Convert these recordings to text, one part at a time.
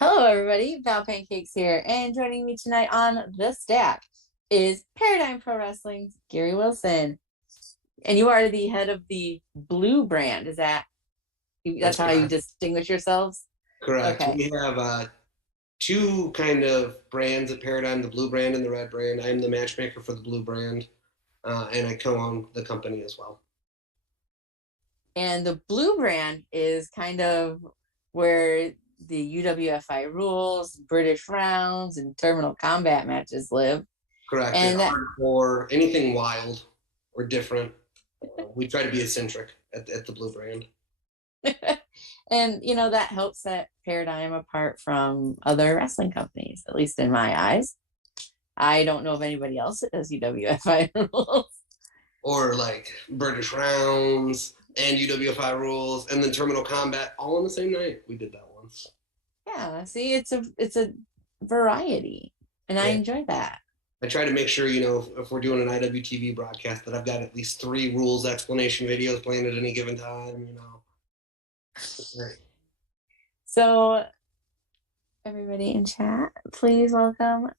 Hello, everybody. Pancakes here, and joining me tonight on the stack is Paradigm Pro Wrestling's Gary Wilson, and you are the head of the Blue brand. Is that's That's how you correct. distinguish yourselves? Correct. Okay, We have two kind of brands at Paradigm, the blue brand and the red brand. I'm the matchmaker for the blue brand, and I co-own the company as well. and the Blue brand is kind of where the UWFI rules, British rounds, and terminal combat matches live, Correct. and that Hardcore, anything wild or different. We try to be eccentric at the blue brand. and that helps set Paradigm apart from other wrestling companies, at least in my eyes. I don't know of anybody else that does UWFI rules. Or like British rounds and UWFI rules and then terminal combat all on the same night. We did that once. Yeah, see, it's a variety, and I Yeah. enjoy that. I try to make sure, if we're doing an IWTV broadcast, that I've got at least 3 rules explanation videos playing at any given time. Right. So, everybody in chat, please welcome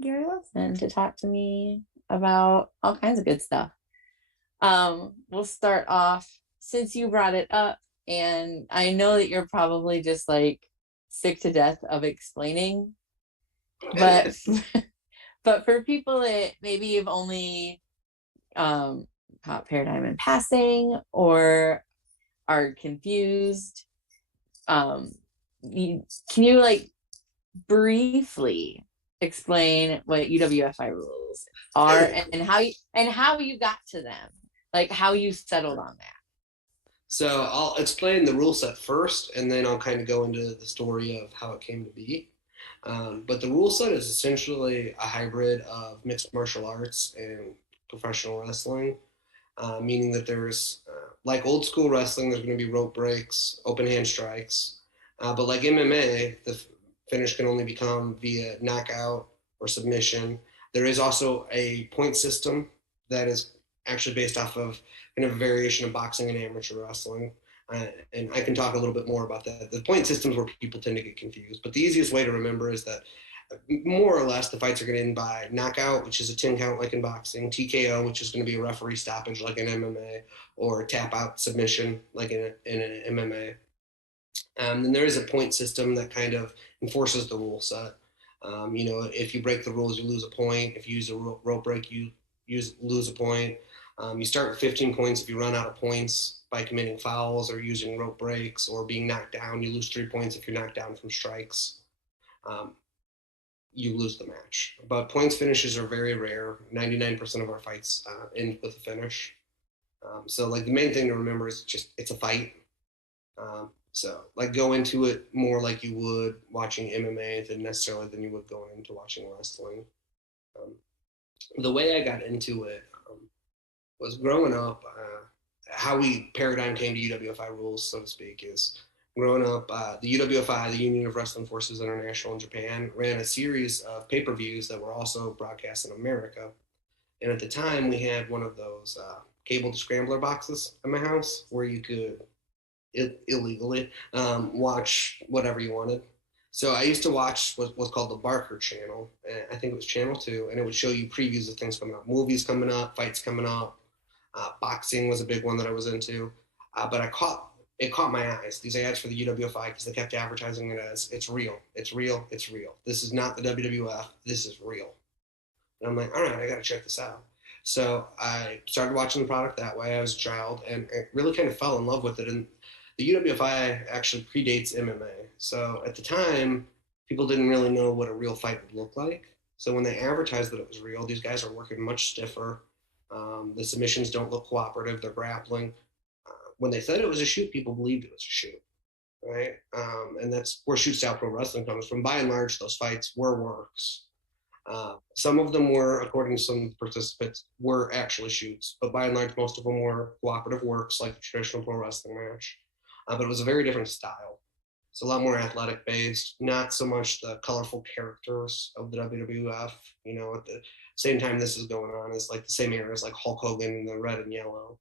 Gary Wilson to talk to me about all kinds of good stuff. We'll start off since you brought it up, and I know that you're probably just like sick to death of explaining, but but for people that maybe have only caught Paradigm in passing or are confused, um, can you like briefly explain what UWFI rules are and how you got to them, like how you settled on that? So I'll explain the rule set first, and then I'll kind of go into the story of how it came to be. But the rule set is essentially a hybrid of mixed martial arts and professional wrestling, meaning that there's, like old school wrestling, there's going to be rope breaks, open hand strikes. But like MMA, the finish can only become via knockout or submission. There is also a point system that is actually based off of kind of a variation of boxing and amateur wrestling. And I can talk a little bit more about that. The point systems where people tend to get confused, but the easiest way to remember is that more or less the fights are going to end by knockout, which is a 10 count like in boxing, TKO, which is going to be a referee stoppage like in MMA, or tap out submission like in an MMA. Then there is a point system that kind of enforces the rule set. If you break the rules, you lose a point. If you use a rope break, you lose a point. You start with 15 points if you run out of points by committing fouls or using rope breaks or being knocked down. You lose 3 points if you're knocked down from strikes. You lose the match. But points finishes are very rare. 99% of our fights end with a finish. So like the main thing to remember is just it's a fight. So like go into it more like you would watching MMA than you would going into watching wrestling. Um, the way I got into it was growing up. How we paradigm came to UWFI rules, so to speak, is growing up. The UWFI, the Union of Wrestling Forces International in Japan, ran a series of pay-per-views that were also broadcast in America. And at the time, we had one of those cable scrambler boxes in my house where you could illegally watch whatever you wanted. So I used to watch what's called the Barker channel. I think it was channel 2, and it would show you previews of things coming up, movies coming up, fights coming up. Boxing was a big one that I was into, but it caught my eyes. These ads for the UWFI because they kept advertising it as it's real, it's real, it's real. This is not the WWF. This is real. And I'm like, all right, I got to check this out. So I started watching the product that way. I was a child and really kind of fell in love with it. And the UWFI actually predates MMA. So at the time, people didn't really know what a real fight would look like. So when they advertised that it was real, these guys are working much stiffer. The submissions don't look cooperative. They're grappling. When they said it was a shoot, people believed it was a shoot, right? And that's where shoot style pro wrestling comes from. By and large, those fights were works. Some of them were, according to some participants, were actually shoots, but by and large, most of them were cooperative works like a traditional pro wrestling match. But it was a very different style. It's a lot more athletic based, not so much the colorful characters of the WWF. At the same time this is going on, it's like the same era as like Hulk Hogan in the red and yellow.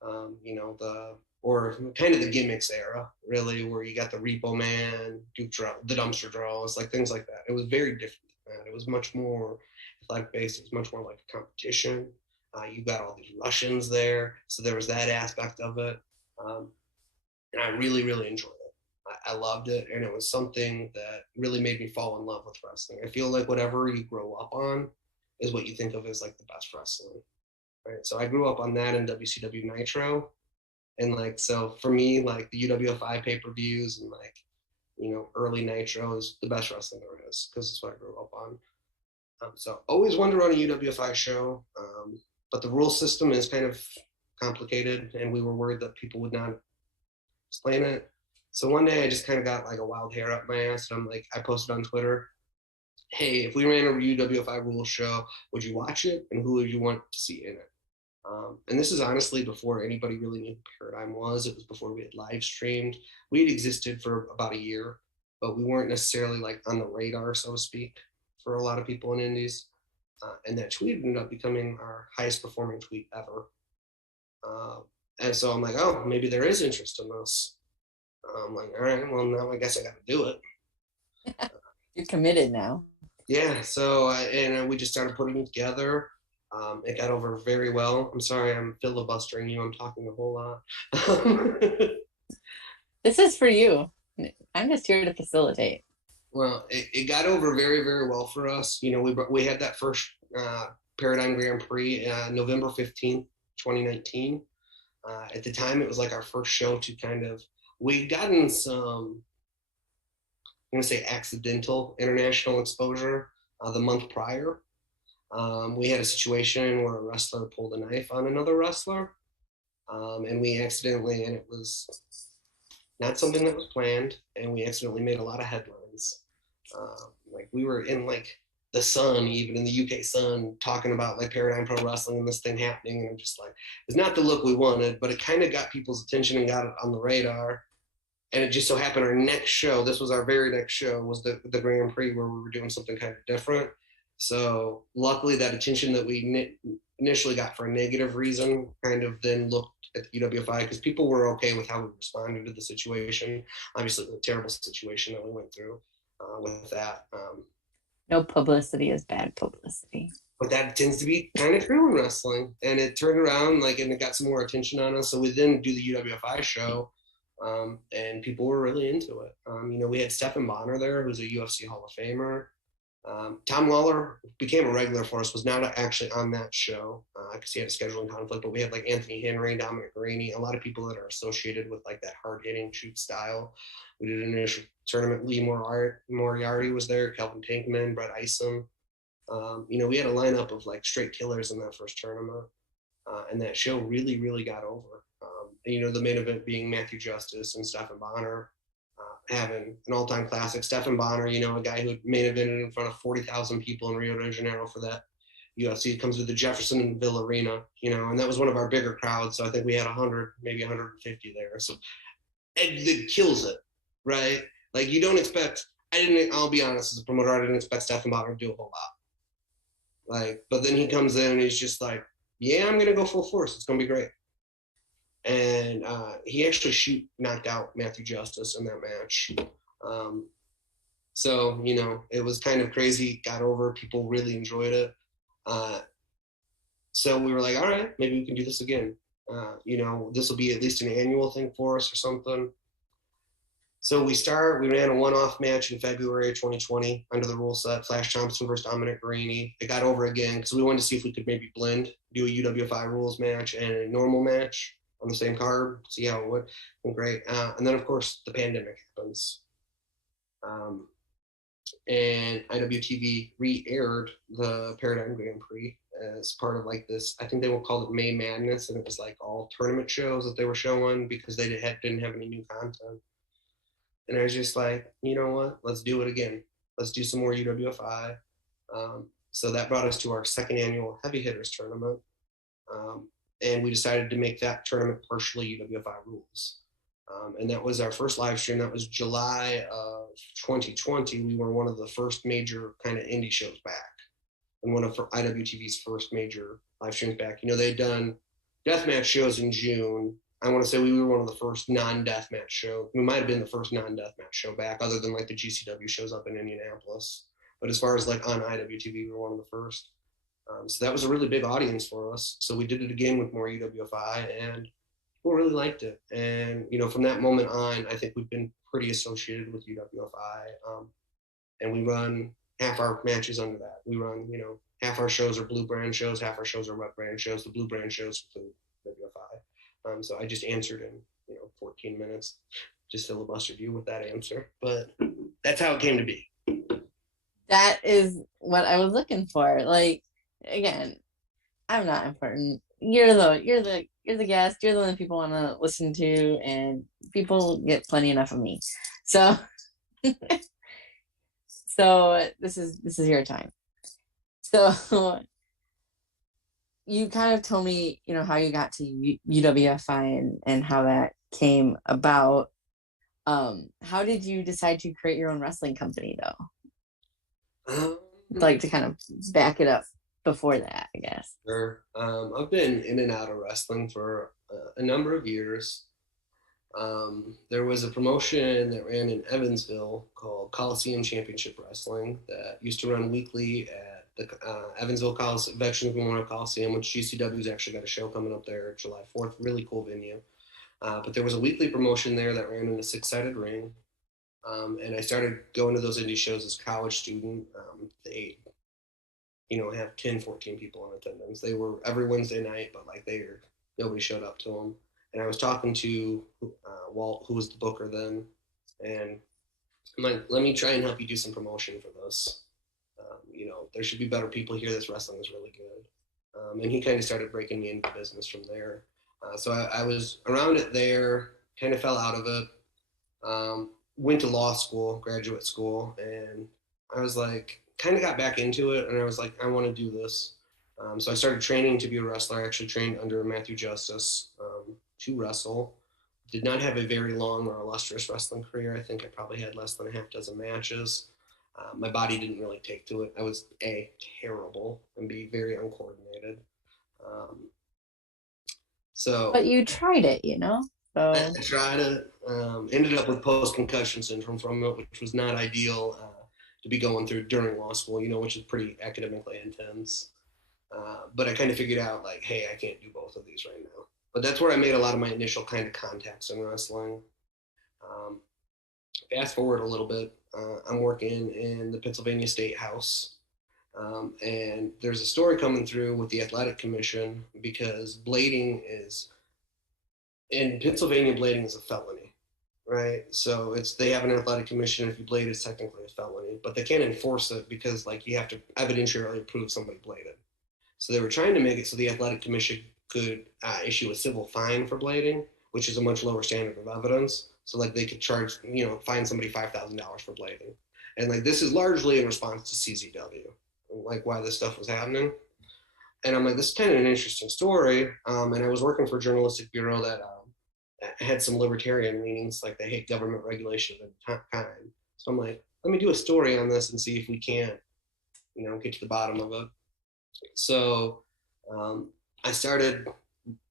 The or kind of the gimmicks era, really, where you got the Repo Man, the dumpster draws, like things like that. It was very different than that. It was much more athletic based. It was much more like a competition. You got all these Russians there, so there was that aspect of it, and I really, really enjoyed it. I loved it, and it was something that really made me fall in love with wrestling. I feel like whatever you grow up on is what you think of as like the best wrestling, right? So I grew up on that in WCW Nitro, and like so for me, like the UWFI pay-per-views and like early Nitro is the best wrestling there is because it's what I grew up on. So always wanted to run a UWFI show, but the rule system is kind of complicated, and we were worried that people would not explain it. So one day I just kind of got like a wild hair up my ass, and I posted on Twitter, "Hey, if we ran a UWFI rules show, would you watch it, and who would you want to see in it?" And this is honestly before anybody really knew who Paradigm was. It was before we had live streamed. We had existed for about a year, but we weren't necessarily like on the radar, so to speak, for a lot of people in indies. And that tweet ended up becoming our highest performing tweet ever. Uh, and so I'm like, oh, maybe there is interest in this. I'm like, all right, well, now I guess I got to do it. You're committed now. Yeah, so we just started putting it together. It got over very well. I'm sorry, I'm filibustering you. I'm talking a whole lot. This is for you. I'm just here to facilitate. Well, it got over very, very well for us. We had that first Paradigm Grand Prix November 15th, 2019. At the time, it was like our first show to kind of, we'd gotten some, I'm going to say accidental international exposure the month prior. We had a situation where a wrestler pulled a knife on another wrestler, and we accidentally, and it was not something that was planned, and we accidentally made a lot of headlines. Like we were in like the Sun, even in the UK Sun, talking about like Paradigm Pro Wrestling and this thing happening, and I'm just like, it's not the look we wanted, but it kind of got people's attention and got it on the radar. And it just so happened our next show, this was our very next show, was the Grand Prix where we were doing something kind of different. So luckily that attention that we initially got for a negative reason kind of then looked at the UWFI because people were okay with how we responded to the situation. Obviously the terrible situation that we went through with that. No publicity is bad publicity. But that tends to be kind of true in wrestling. And it turned around and it got some more attention on us. So we then do the UWFI show. And people were really into it. We had Stephen Bonner there, who's a UFC Hall of Famer. Tom Lawler became a regular for us, was not actually on that show because he had a scheduling conflict, but we had like Anthony Henry, Dominic Garrini, a lot of people that are associated with like that hard-hitting shoot style. We did an initial tournament. Lee Moriarty was there, Kelvin Tankman, Brett Isom. We had a lineup of like straight killers in that first tournament, and that show really, really got over. The main event being Matthew Justice and Stephen Bonner having an all-time classic. Stephen Bonner, a guy who main evented in front of 40,000 people in Rio de Janeiro for that UFC. Comes to the Jeffersonville Arena, and that was one of our bigger crowds. So I think we had 100, maybe 150 there. So it kills it, right? Like you don't expect, I'll be honest, as a promoter, I didn't expect Stephen Bonner to do a whole lot. But then he comes in and he's just like, yeah, I'm going to go full force. It's going to be great. And he actually knocked out Matthew Justice in that match. So, it was kind of crazy, got over, people really enjoyed it. So we were like, all right, maybe we can do this again. This will be at least an annual thing for us or something. So we ran a one-off match in February of 2020 under the rule set, Flash Thompson versus Dominic Garrini. It got over again because we wanted to see if we could maybe do a UWFI rules match and a normal match on the same card, see how it would. And great. And then, of course, the pandemic happens. And IWTV re-aired the Paradigm Grand Prix as part of like this, I think they will call it May Madness, and it was like all tournament shows that they were showing because they didn't have any new content. And I was just like, you know what? Let's do it again. Let's do some more UWFI. So that brought us to our second annual Heavy Hitters tournament. And we decided to make that tournament partially UWFI rules. And that was our first live stream. That was July of 2020. We were one of the first major kind of indie shows back, and one of IWTV's first major live streams back. They'd done deathmatch shows in June I want to say we were one of the first non-deathmatch show. We might have been the first non-deathmatch show back, other than like the GCW shows up in Indianapolis. But as far as like on IWTV, we were one of the first. So that was a really big audience for us. So we did it again with more UWFI, and people really liked it. And from that moment on, I think we've been pretty associated with UWFI, and we run half our matches under that. We run, half our shows are blue brand shows, half our shows are red brand shows. The blue brand shows include WFI. So I just answered in 14 minutes, just filibustered you with that answer, but that's how it came to be. That is what I was looking for. Like, again, I'm not important. You're the guest. You're the one that people want to listen to, and people get plenty enough of me. So, so this is your time. So you kind of told me, how you got to UWFI and how that came about. How did you decide to create your own wrestling company, though? Like, to kind of back it up before that, I guess. Sure. I've been in and out of wrestling for a number of years. There was a promotion that ran in Evansville called Coliseum Championship Wrestling that used to run weekly at the Evansville Veterans Memorial Coliseum, which GCW's actually got a show coming up there July 4th. Really cool venue. But there was a weekly promotion there that ran in a 6-sided ring. And I started going to those indie shows as a college student. They, have 10, 14 people in attendance. They were every Wednesday night, but like nobody showed up to them. And I was talking to Walt, who was the booker then, and I'm like, let me try and help you do some promotion for this. There should be better people here. This wrestling is really good. And he kind of started breaking me into business from there. So I was around it there, kind of fell out of it. Went to law school, graduate school, and I was like, kind of got back into it, and I was like, I want to do this. So I started training to be a wrestler. I actually trained under Matthew Justice to wrestle. Did not have a very long or illustrious wrestling career. I think I probably had less than a half dozen matches. My body didn't really take to it. I was A, terrible, and B, very uncoordinated. But you tried it, So I tried it. Ended up with post-concussion syndrome from it, which was not ideal to be going through during law school, which is pretty academically intense. But I kind of figured out, like, hey, I can't do both of these right now. But that's where I made a lot of my initial kind of contacts in wrestling. Fast forward a little bit, I'm working in the Pennsylvania State House. And there's a story coming through with the Athletic Commission because blading is, in Pennsylvania, blading is a felony, right? So they have an athletic commission. If you blade, it's technically a felony, but they can't enforce it because you have to evidentially prove somebody bladed. So they were trying to make it so the athletic commission could issue a civil fine for blading, which is a much lower standard of evidence. So they could charge, fine somebody $5,000 for blading. And this is largely in response to CZW, why this stuff was happening. And I'm like, this is kind of an interesting story. And I was working for a journalistic bureau that had some libertarian leanings, like they hate government regulation at the time. So I'm like, let me do a story on this and see if we can't, get to the bottom of it. So I started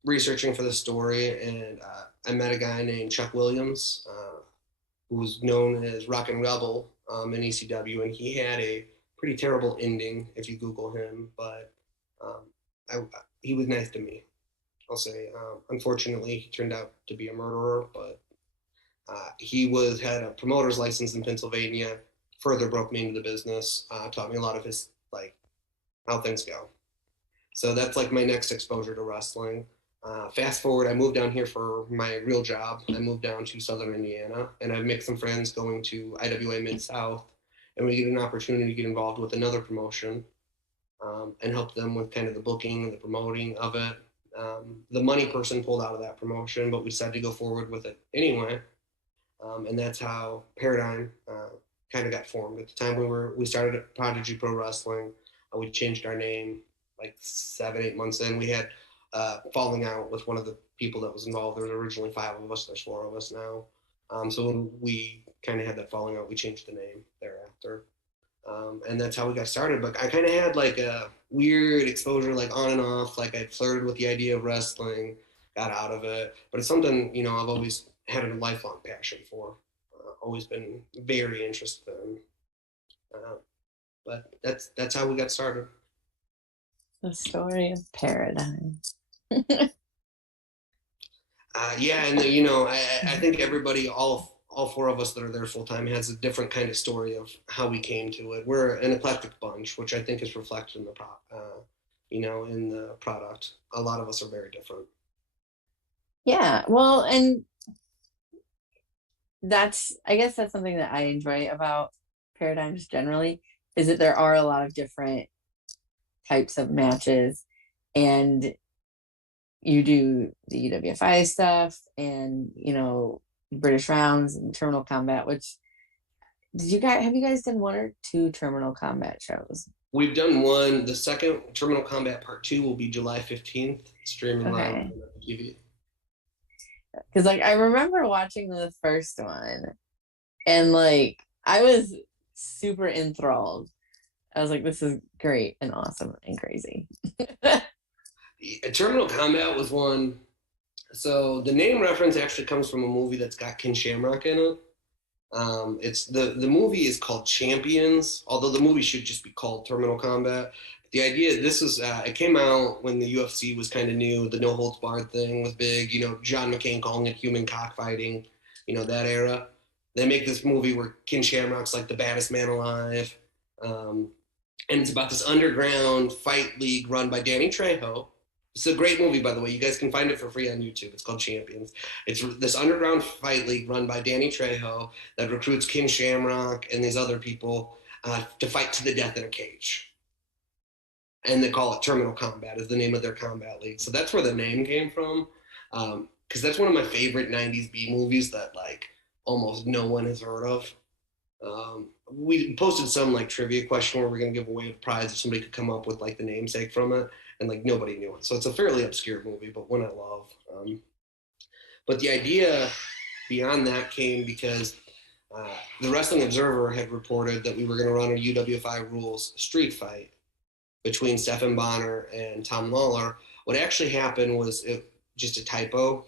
researching for the story, and I met a guy named Chuck Williams, who was known as Rockin' Rebel in ECW, and he had a pretty terrible ending if you Google him, but he was nice to me. I'll say, unfortunately, he turned out to be a murderer, but he had a promoter's license in Pennsylvania, further broke me into the business, taught me a lot of his, how things go. So that's my next exposure to wrestling. Fast forward, I moved down here for my real job. I moved down to Southern Indiana, and I've made some friends going to IWA Mid-South, and we get an opportunity to get involved with another promotion and help them with kind of the booking and the promoting of it. The money person pulled out of that promotion, but we decided to go forward with it anyway. And that's how Paradigm kind of got formed. At the time we started at Prodigy Pro Wrestling. We changed our name 7-8 months in. We had falling out with one of the people that was involved. There was originally 5 of us. There's 4 of us now. So when we kind of had that falling out, we changed the name thereafter. And that's how we got started. But I kind of had a weird exposure, on and off. I flirted with the idea of wrestling. got out of it. But it's something, I've always had a lifelong passion for. Always been very interested in. Uh, but that's how we got started. The story of paradigm. Yeah, and I think everybody, all four of us that are there full time, has a different kind of story of how we came to it. We're an eclectic bunch, which I think is reflected in the in the product. A lot of us are very different. Yeah, well, and I guess that's something that I enjoy about paradigms generally, is that there are a lot of different types of matches, and you do the UWFI stuff and British rounds and terminal combat. Which have you guys done one or two terminal combat shows? We've done one. The second Terminal Combat Part 2 will be July 15th, streaming live Okay, on TV. because like I remember watching the first one, and like I was super enthralled. I was like, this is great and awesome and crazy. Terminal Combat was one. So the name reference actually comes from a movie that's got Ken Shamrock in it. It's the movie is called Champions, although the movie should just be called Terminal Combat. The idea, this is it came out when the UFC was kind of new. The no holds barred thing was big. John McCain calling it human cockfighting. That era. They make this movie where Ken Shamrock's like the baddest man alive, um, and it's about this underground fight league run by Danny Trejo. It's a great movie, by the way. You guys can find it for free on YouTube. It's called Champions. It's this underground fight league run by Danny Trejo that recruits Ken Shamrock and these other people to fight to the death in a cage. And they call it Terminal Combat is the name of their combat league. So that's where the name came from. Because that's one of my favorite 90s B movies that like almost no one has heard of. We posted some like trivia question where we're going to give away a prize if somebody could come up with like the namesake from it, and like nobody knew it. So it's a fairly obscure movie, but one I love. But the idea beyond that came because the Wrestling Observer had reported that we were going to run a UWFI rules street fight between Stephan Bonner and Tom Lawler. What actually happened was just a typo.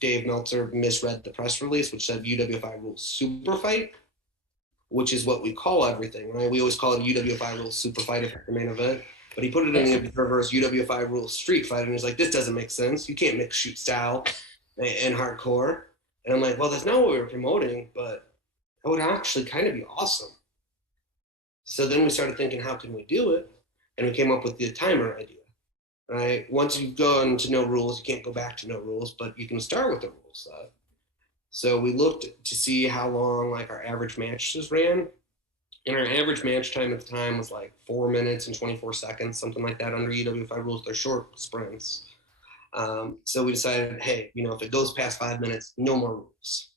Dave Meltzer misread the press release, which said UWFI rules super fight, which is what we call everything, right? We always call it UWFI rules super fight if it's the main event. But he put it in the Observer's UWFI rules street fight, and he's like, this doesn't make sense. You can't mix shoot style and hardcore. And I'm like, well, that's not what we were promoting, but that would actually kind of be awesome. So then we started thinking, how can we do it? And we came up with the timer idea, right? Once you've gone to no rules, you can't go back to no rules, but you can start with the rules. So we looked to see how long like our average matches ran. And our average match time at the time was like 4 minutes and 24 seconds, something like that under UWFI rules. They're short sprints. So we decided, hey, if it goes past 5 minutes, no more rules.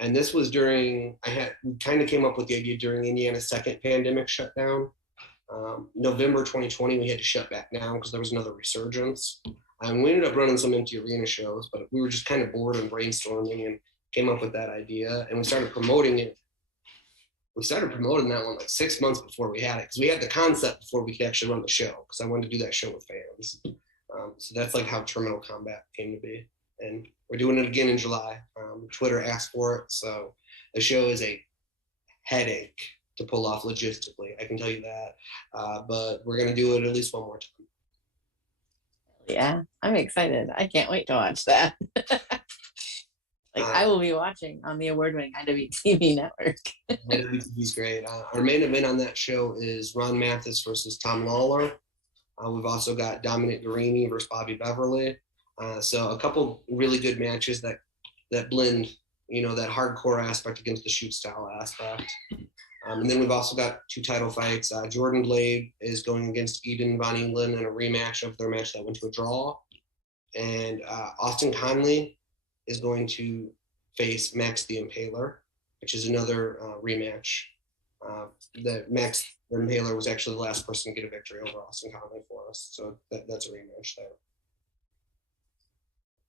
And this was we kind of came up with the idea during Indiana's second pandemic shutdown. November 2020, we had to shut back down because there was another resurgence. We ended up running some empty arena shows, but we were just kind of bored and brainstorming and came up with that idea. And we started promoting it. We started promoting that one like 6 months before we had it, because we had the concept before we could actually run the show, because I wanted to do that show with fans. So that's like how Terminal Combat came to be. And we're doing it again in July. Twitter asked for it. So the show is a headache to pull off logistically. I can tell you that. But we're going to do it at least one more time. Yeah, I'm excited. I can't wait to watch that. I will be watching on the award-winning IWTV network. IWTV is great. Our main event on that show is Ron Mathis versus Tom Lawler. We've also got Dominic Guarini versus Bobby Beverly. So a couple really good matches that blend, that hardcore aspect against the shoot style aspect. And then we've also got 2 title fights. Jordan Blade is going against Eden Von England in a rematch of their match that went to a draw. And Austin Conley is going to face Max the Impaler, which is another rematch. That Max the Impaler was actually the last person to get a victory over Austin Conley for us. So that's a rematch there.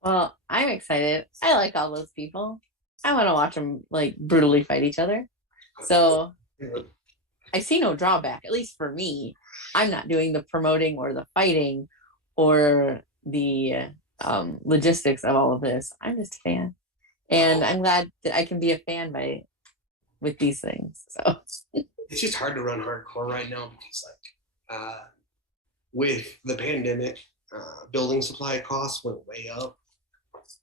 Well, I'm excited. I like all those people. I want to watch them like brutally fight each other. So I see no drawback, at least for me. I'm not doing the promoting or the fighting or the logistics of all of this. I'm just a fan, and Oh, I'm glad that I can be a fan by with these things. So it's just hard to run hardcore right now because like with the pandemic, building supply costs went way up.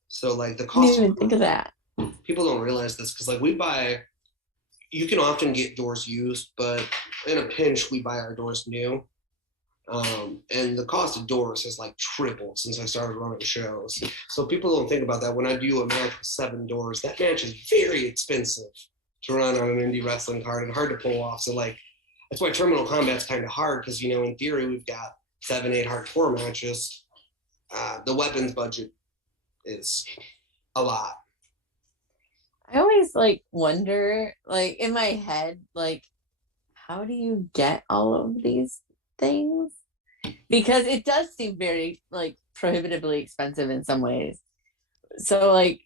So like the I didn't cost even think of that. of people don't realize this because like we buy, you can often get doors used, but in a pinch we buy our doors new. And the cost of doors has like tripled since I started running shows. So people don't think about that. When I do a match with 7 doors, that match is very expensive to run on an indie wrestling card and hard to pull off. So like that's why terminal combat's kind of hard because you know in theory we've got 7, 8 hardcore matches. The weapons budget is a lot. I always like wonder, like in my head, like how do you get all of these things? Because it does seem very like prohibitively expensive in some ways. So like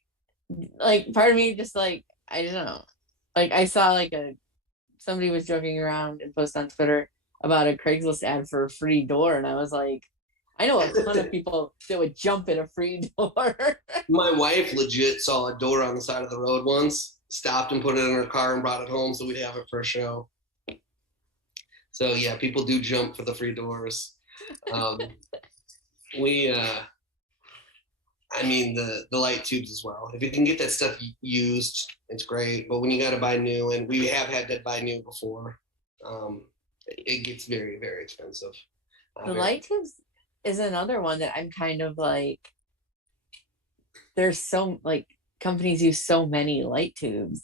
part of me just like I don't know. Like I saw like a somebody was joking around and posted on Twitter about a Craigslist ad for a free door, and I was like, I know a ton of people that would jump at a free door. My wife legit saw a door on the side of the road once, stopped and put it in her car and brought it home so we'd have it for a show. So yeah, people do jump for the free doors. Um, we, I mean, the light tubes as well. If you can get that stuff used, it's great. But when you got to buy new, and we have had to buy new before, it gets very, very expensive. The Very, light tubes is another one that I'm kind of like. There's so like companies use so many light tubes,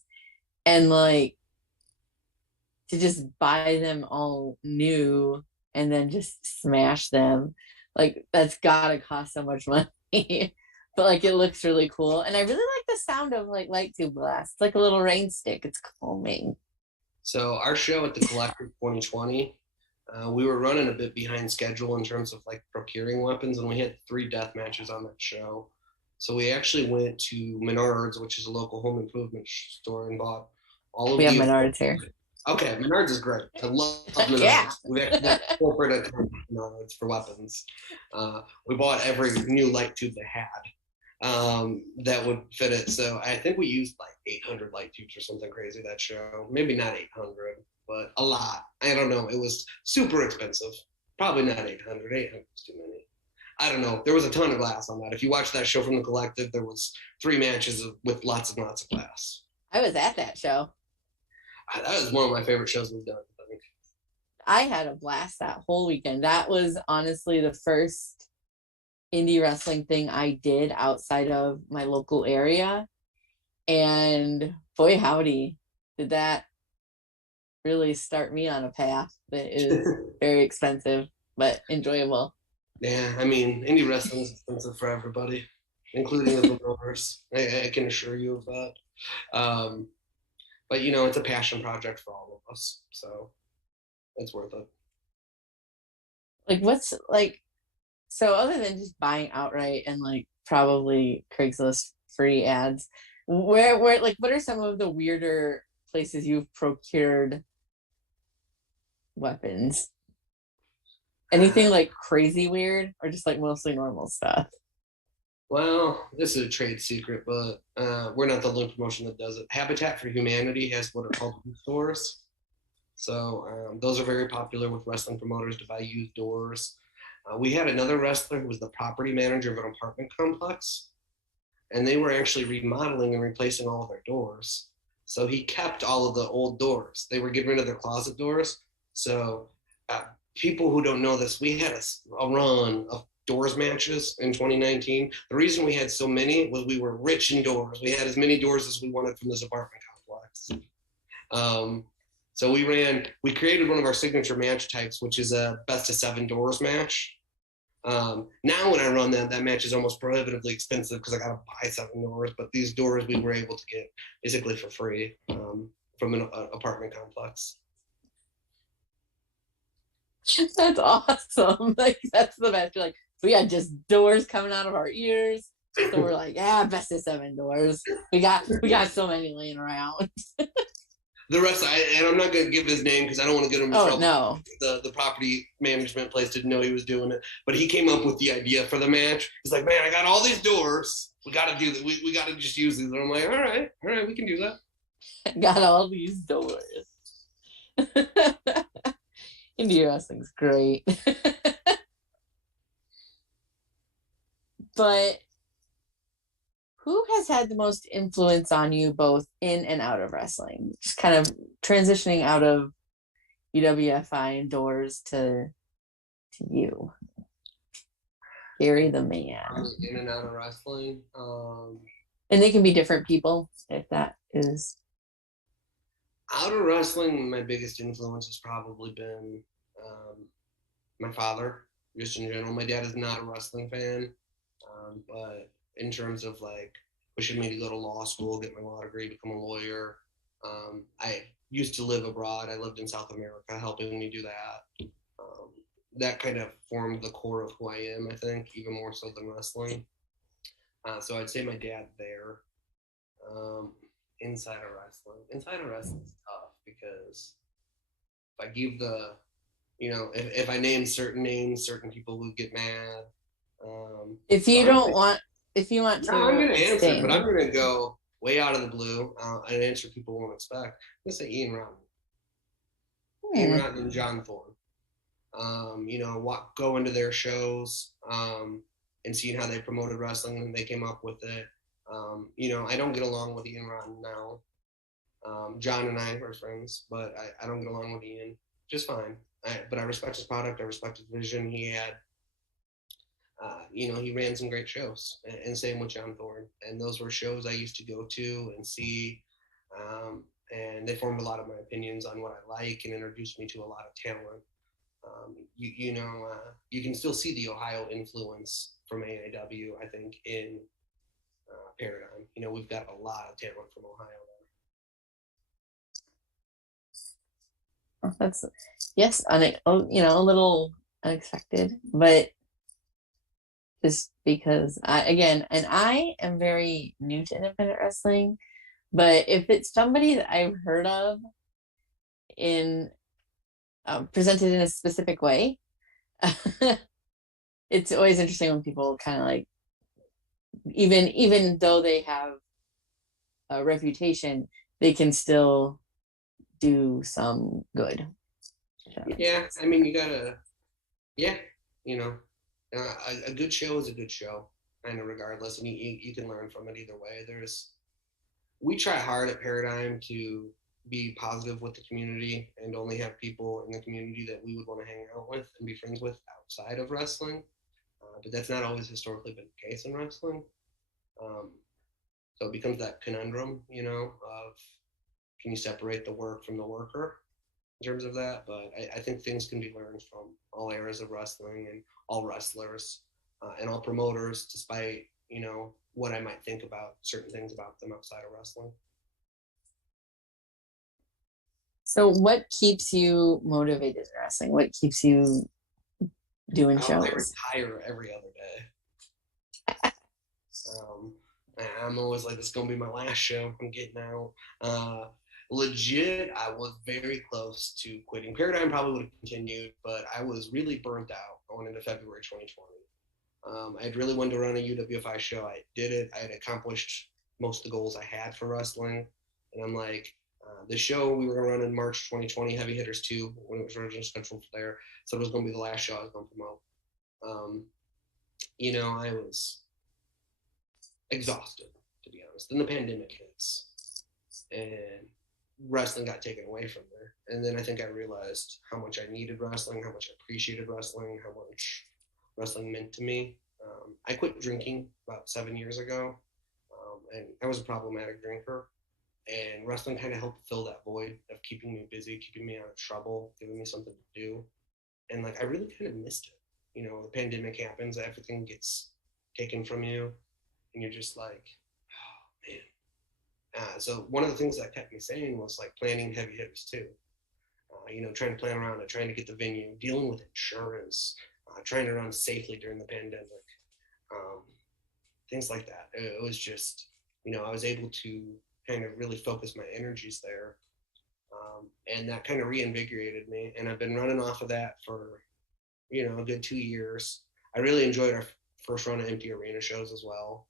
and like to just buy them all new and then just smash them, like that's gotta cost so much money. But like it looks really cool, and I really like the sound of like light tube blast. It's like a little rain stick. It's calming. so our show at the Collective 2020, we were running a bit behind schedule in terms of like procuring weapons, and we had 3 death matches on that show. So we actually went to Menards, which is a local home improvement store, and bought all We of have the. Menards here. Okay, Menards is great. I love Yeah. Menards. We actually got corporate account Menards for weapons. We bought every new light tube they had that would fit it. So I think we used like 800 light tubes or something crazy that show. Maybe not 800, but a lot. I don't know. It was super expensive. Probably not 800. 800 is too many. I don't know. There was a ton of glass on that. If you watch that show from the Collective, there was 3 matches with lots and lots of glass. I was at that show. That was one of my favorite shows we've done. I think. I had a blast that whole weekend. That was honestly the first indie wrestling thing I did outside of my local area. And boy, howdy, did that really start me on a path that is very expensive but enjoyable. Yeah, I mean, indie wrestling is expensive for everybody, including the promoters. I can assure you of that. Um, but you know, it's a passion project for all of us, so it's worth it. Like, what's like, so other than just buying outright and like probably Craigslist free ads, like, what are some of the weirder places you've procured weapons? Anything like crazy weird or just like mostly normal stuff? Well, this is a trade secret, but we're not the only promotion that does it. Habitat for Humanity has what are called youth stores. So those are very popular with wrestling promoters to buy used doors. We had another wrestler who was the property manager of an apartment complex, and they were actually remodeling and replacing all of their doors. So he kept all of the old doors. They were getting rid of their closet doors. So people who don't know this, we had a run of doors matches in 2019. The reason we had so many was we were rich in doors. We had as many doors as we wanted from this apartment complex. So we created one of our signature match types, which is a best of 7 doors match. Now when I run that match is almost prohibitively expensive because I got to buy 7 doors, but these doors we were able to get basically for free from an apartment complex. That's awesome. Like that's the best. You're like, we had just doors coming out of our ears. So we're like, yeah, best of 7 doors. We got so many laying around. The rest, and I'm not going to give his name because I don't want to get him in Oh trouble. no. The property management place didn't know he was doing it, but he came up with the idea for the match. He's like, man, I got all these doors. We got to do that. We got to just use these. And I'm like, all right, we can do that. Got all these doors. Indie wrestling's great. But who has had the most influence on you both in and out of wrestling? Just kind of transitioning out of UWFI and doors to you. Gary the man. In and out of wrestling. And they can be different people if that is. Out of wrestling, my biggest influence has probably been my father, just in general. My dad is not a wrestling fan, but in terms of like pushing me to go to law school, get my law degree, become a lawyer. I used to live abroad. I lived in South America, helping me do that. That kind of formed the core of who I am, I think, even more so than wrestling. So I'd say my dad there. Inside of wrestling is tough because if I give if I name certain names, certain people would get mad. If you don't want, if you want to, no, I'm going to answer, but I'm going to go way out of the blue and answer people won't expect. I'm going to say Ian Rotten. Ian Rotten and John Thorne. Go into their shows and seeing how they promoted wrestling and they came up with it. I don't get along with Ian Rotten now. John and I are friends, but I don't get along with Ian just fine. But I respect his product. I respect his vision. He had, he ran some great shows, and same with John Thorne. And those were shows I used to go to and see, and they formed a lot of my opinions on what I like and introduced me to a lot of talent. You can still see the Ohio influence from AIW, I think, in Paradigm. We've got a lot of talent from Ohio there. That's yes, a little unexpected, but just because I am very new to independent wrestling, but if it's somebody that I've heard of in presented in a specific way, it's always interesting when people kind of like, even though they have a reputation, they can still do some good. Yeah, I mean, you gotta, yeah, a good show is a good show, kind of regardless, and you can learn from it either way. We try hard at Paradigm to be positive with the community and only have people in the community that we would want to hang out with and be friends with outside of wrestling. But that's not always historically been the case in wrestling. So it becomes that conundrum, of can you separate the work from the worker in terms of that? But I think things can be learned from all eras of wrestling and all wrestlers and all promoters, despite, what I might think about certain things about them outside of wrestling. So what keeps you motivated in wrestling? What keeps you doing shows? I retire every other day. I'm always like, this is going to be my last show. I'm getting out. Legit, I was very close to quitting. Paradigm probably would have continued, but I was really burnt out going into February 2020. I had really wanted to run a UWFI show. I did it. I had accomplished most of the goals I had for wrestling. And I'm like, the show we were going to run in March 2020, Heavy Hitters 2, when it was originally scheduled for there. So it was going to be the last show I was going to promote. I was exhausted, to be honest. Then the pandemic hits, and wrestling got taken away from there. And then I think I realized how much I needed wrestling, how much I appreciated wrestling, how much wrestling meant to me. I quit drinking about 7 years ago, and I was a problematic drinker. And wrestling kind of helped fill that void of keeping me busy, keeping me out of trouble, giving me something to do. And I really kind of missed it. The pandemic happens, everything gets taken from you, and you're just like, oh man. So one of the things that kept me sane was planning Heavy Hitters too. Trying to plan around it, trying to get the venue, dealing with insurance, trying to run safely during the pandemic, things like that. It was just, I was able to kind of really focus my energies there And that kind of reinvigorated me. And I've been running off of that for, a good 2 years. I really enjoyed our first run of empty arena shows as well.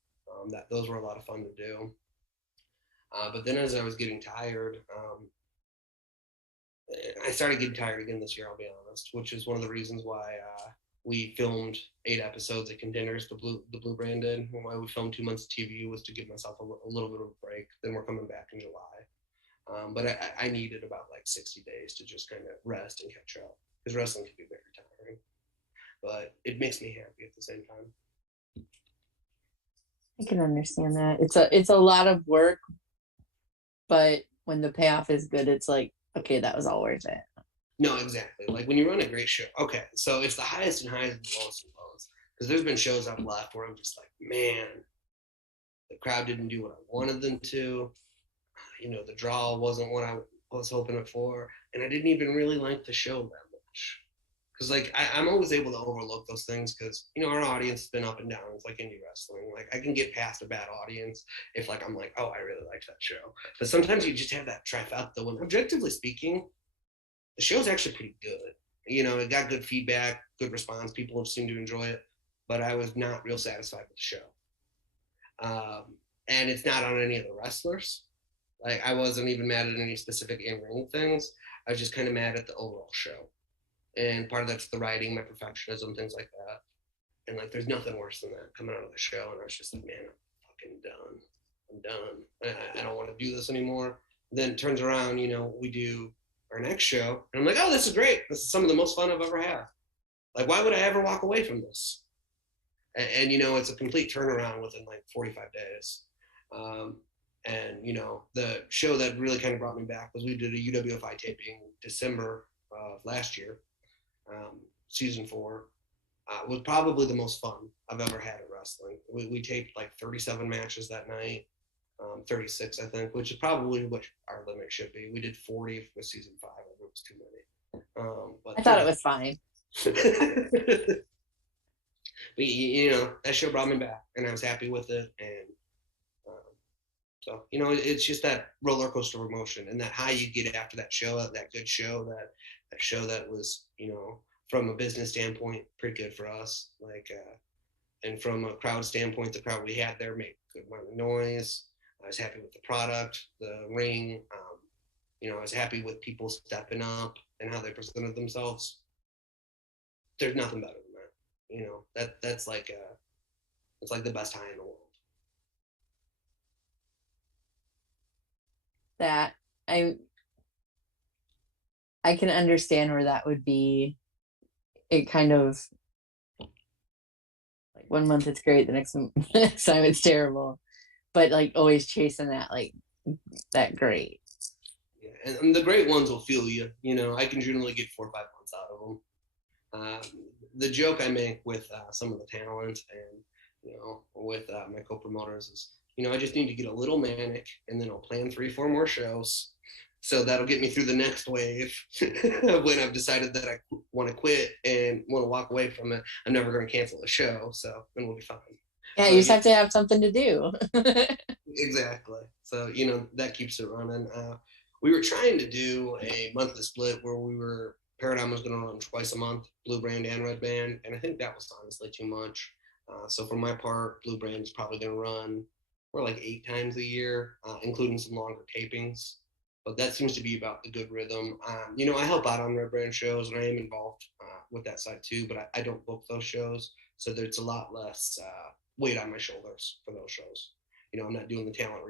That those were a lot of fun to do. But then as I was getting tired, I started getting tired again this year, I'll be honest, which is one of the reasons why we filmed 8 episodes of Contenders, the Blue Brand did. Why we filmed 2 months of TV was to give myself a little bit of a break. Then we're coming back in July. But I needed about like 60 days to just kind of rest and catch up, because wrestling can be very tiring. But it makes me happy at the same time. I can understand that. It's a lot of work, but when the payoff is good, it's like, okay, that was all worth it. No, exactly. Like when you run a great show, okay, so it's the highest and highs and lowest and lows. Because there's been shows I've left where I'm just like, man, the crowd didn't do what I wanted them to. The draw wasn't what I was hoping it for, and I didn't even really like the show that much. Because like I'm always able to overlook those things, because our audience has been up and down. It's like indie wrestling. Like I can get past a bad audience if like I'm like, oh, I really liked that show. But sometimes you just have that trifecta when, objectively speaking, the show's actually pretty good. It got good feedback, good response. People have seemed to enjoy it, but I was not real satisfied with the show. And it's not on any of the wrestlers. Like I wasn't even mad at any specific in-ring things. I was just kind of mad at the overall show. And part of that's the writing, my perfectionism, things like that. And like there's nothing worse than that coming out of the show. And I was just like, man, I'm fucking done. I'm done. I don't want to do this anymore. Then it turns around, we do our next show. And I'm like, oh, this is great. This is some of the most fun I've ever had. Like, why would I ever walk away from this? And it's a complete turnaround within like 45 days. And the show that really kind of brought me back was we did a UWFI taping December of last year, season 4. Was probably the most fun I've ever had at wrestling. We taped like 37 matches that night, 36 I think, which is probably what our limit should be. We did 40 with season 5. I think it was too many. But I thought it was fine. But that show brought me back, and I was happy with it. And so it's just that roller coaster of emotion, and that high you get after that show, that good show, that show that was from a business standpoint pretty good for us. Like and from a crowd standpoint, the crowd we had there made good amount of noise. I was happy with the product, the ring. I was happy with people stepping up and how they presented themselves. There's nothing better than that. That's like it's like the best high in the world. That I can understand where that would be. It kind of like one month it's great, the next the next time it's terrible, but like always chasing that like that great. Yeah, and the great ones will feel you. I can generally get 4 or 5 months out of them. The joke I make with some of the talent and with my co-promoters is I just need to get a little manic, and then I'll plan 3 or 4 more shows. So that'll get me through the next wave when I've decided that I want to quit and want to walk away from it. I'm never going to cancel a show, so then we'll be fine. Yeah, you just have to have something to do. Exactly. So, that keeps it running. We were trying to do a monthly split where Paradigm was going to run twice a month, Blue Brand and Red Band, and I think that was honestly too much. So for my part, Blue Brand is probably going to run more like 8 times a year, including some longer tapings. But that seems to be about the good rhythm. I help out on Red Brand shows, and I am involved with that side too, but I don't book those shows. So there's a lot less weight on my shoulders for those shows. I'm not doing the talent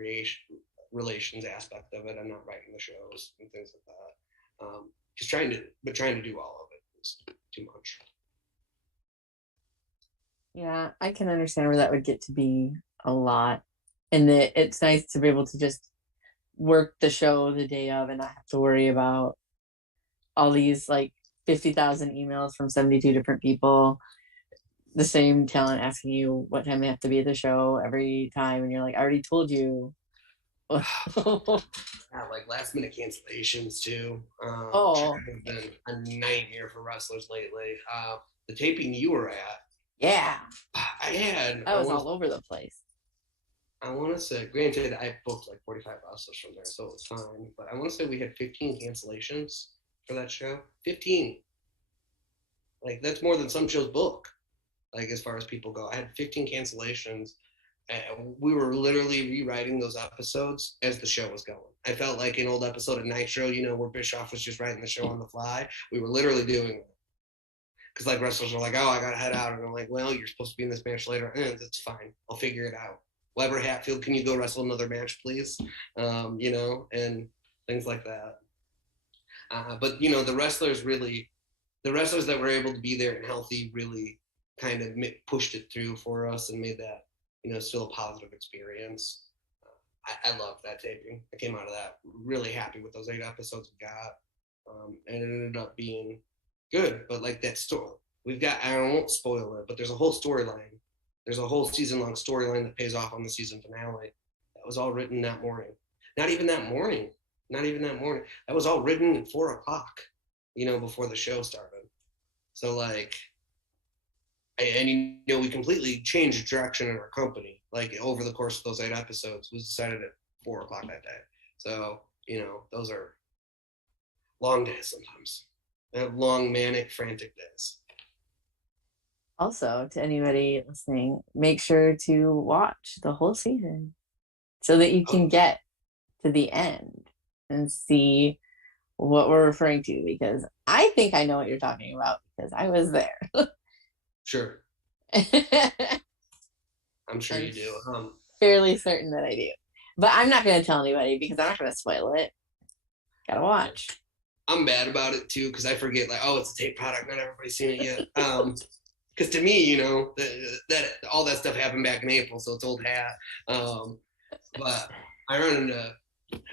relations aspect of it. I'm not writing the shows and things like that. Just trying to do all of it is too much. Yeah, I can understand where that would get to be a lot. And it's nice to be able to just work the show the day of and not have to worry about all these like 50,000 emails from 72 different people, the same talent asking you what time they have to be at the show every time. And you're like, I already told you. Like last minute cancellations too. Have been a nightmare for wrestlers lately. The taping you were at, yeah, I was all over the place. I want to say, granted, I booked like 45 wrestlers from there, so it was fine. But I want to say we had 15 cancellations for that show. 15. Like, that's more than some shows book, like, as far as people go. I had 15 cancellations. We were literally rewriting those episodes as the show was going. I felt like an old episode of Nitro, where Bischoff was just writing the show on the fly. We were literally doing it. Because, like, wrestlers are like, oh, I got to head out. And I'm like, well, you're supposed to be in this match later. That's fine. I'll figure it out. Weber Hatfield, can you go wrestle another match, please? And things like that. But, the wrestlers that were able to be there and healthy really kind of pushed it through for us and made that, still a positive experience. I loved that taping. I came out of that really happy with those 8 episodes we got. And it ended up being good. But like that story, I won't spoil it, but there's a whole storyline. There's a whole season-long storyline that pays off on the season finale. That was all written that morning. Not even that morning. Not even that morning. That was all written at 4:00, before the show started. So like, and we completely changed direction in our company. Like over the course of those 8 episodes, was decided at 4:00 that day. So those are long days sometimes. I have long, manic, frantic days. Also, to anybody listening, make sure to watch the whole season so that you can get to the end and see what we're referring to, because I think I know what you're talking about because I was there. Sure. I'm sure you do. Fairly certain that I do. But I'm not going to tell anybody because I'm not going to spoil it. Gotta watch. I'm bad about it too because I forget, like, oh, it's a tape product. Not everybody's seen it yet. Because to me, that all that stuff happened back in April, so it's old hat. But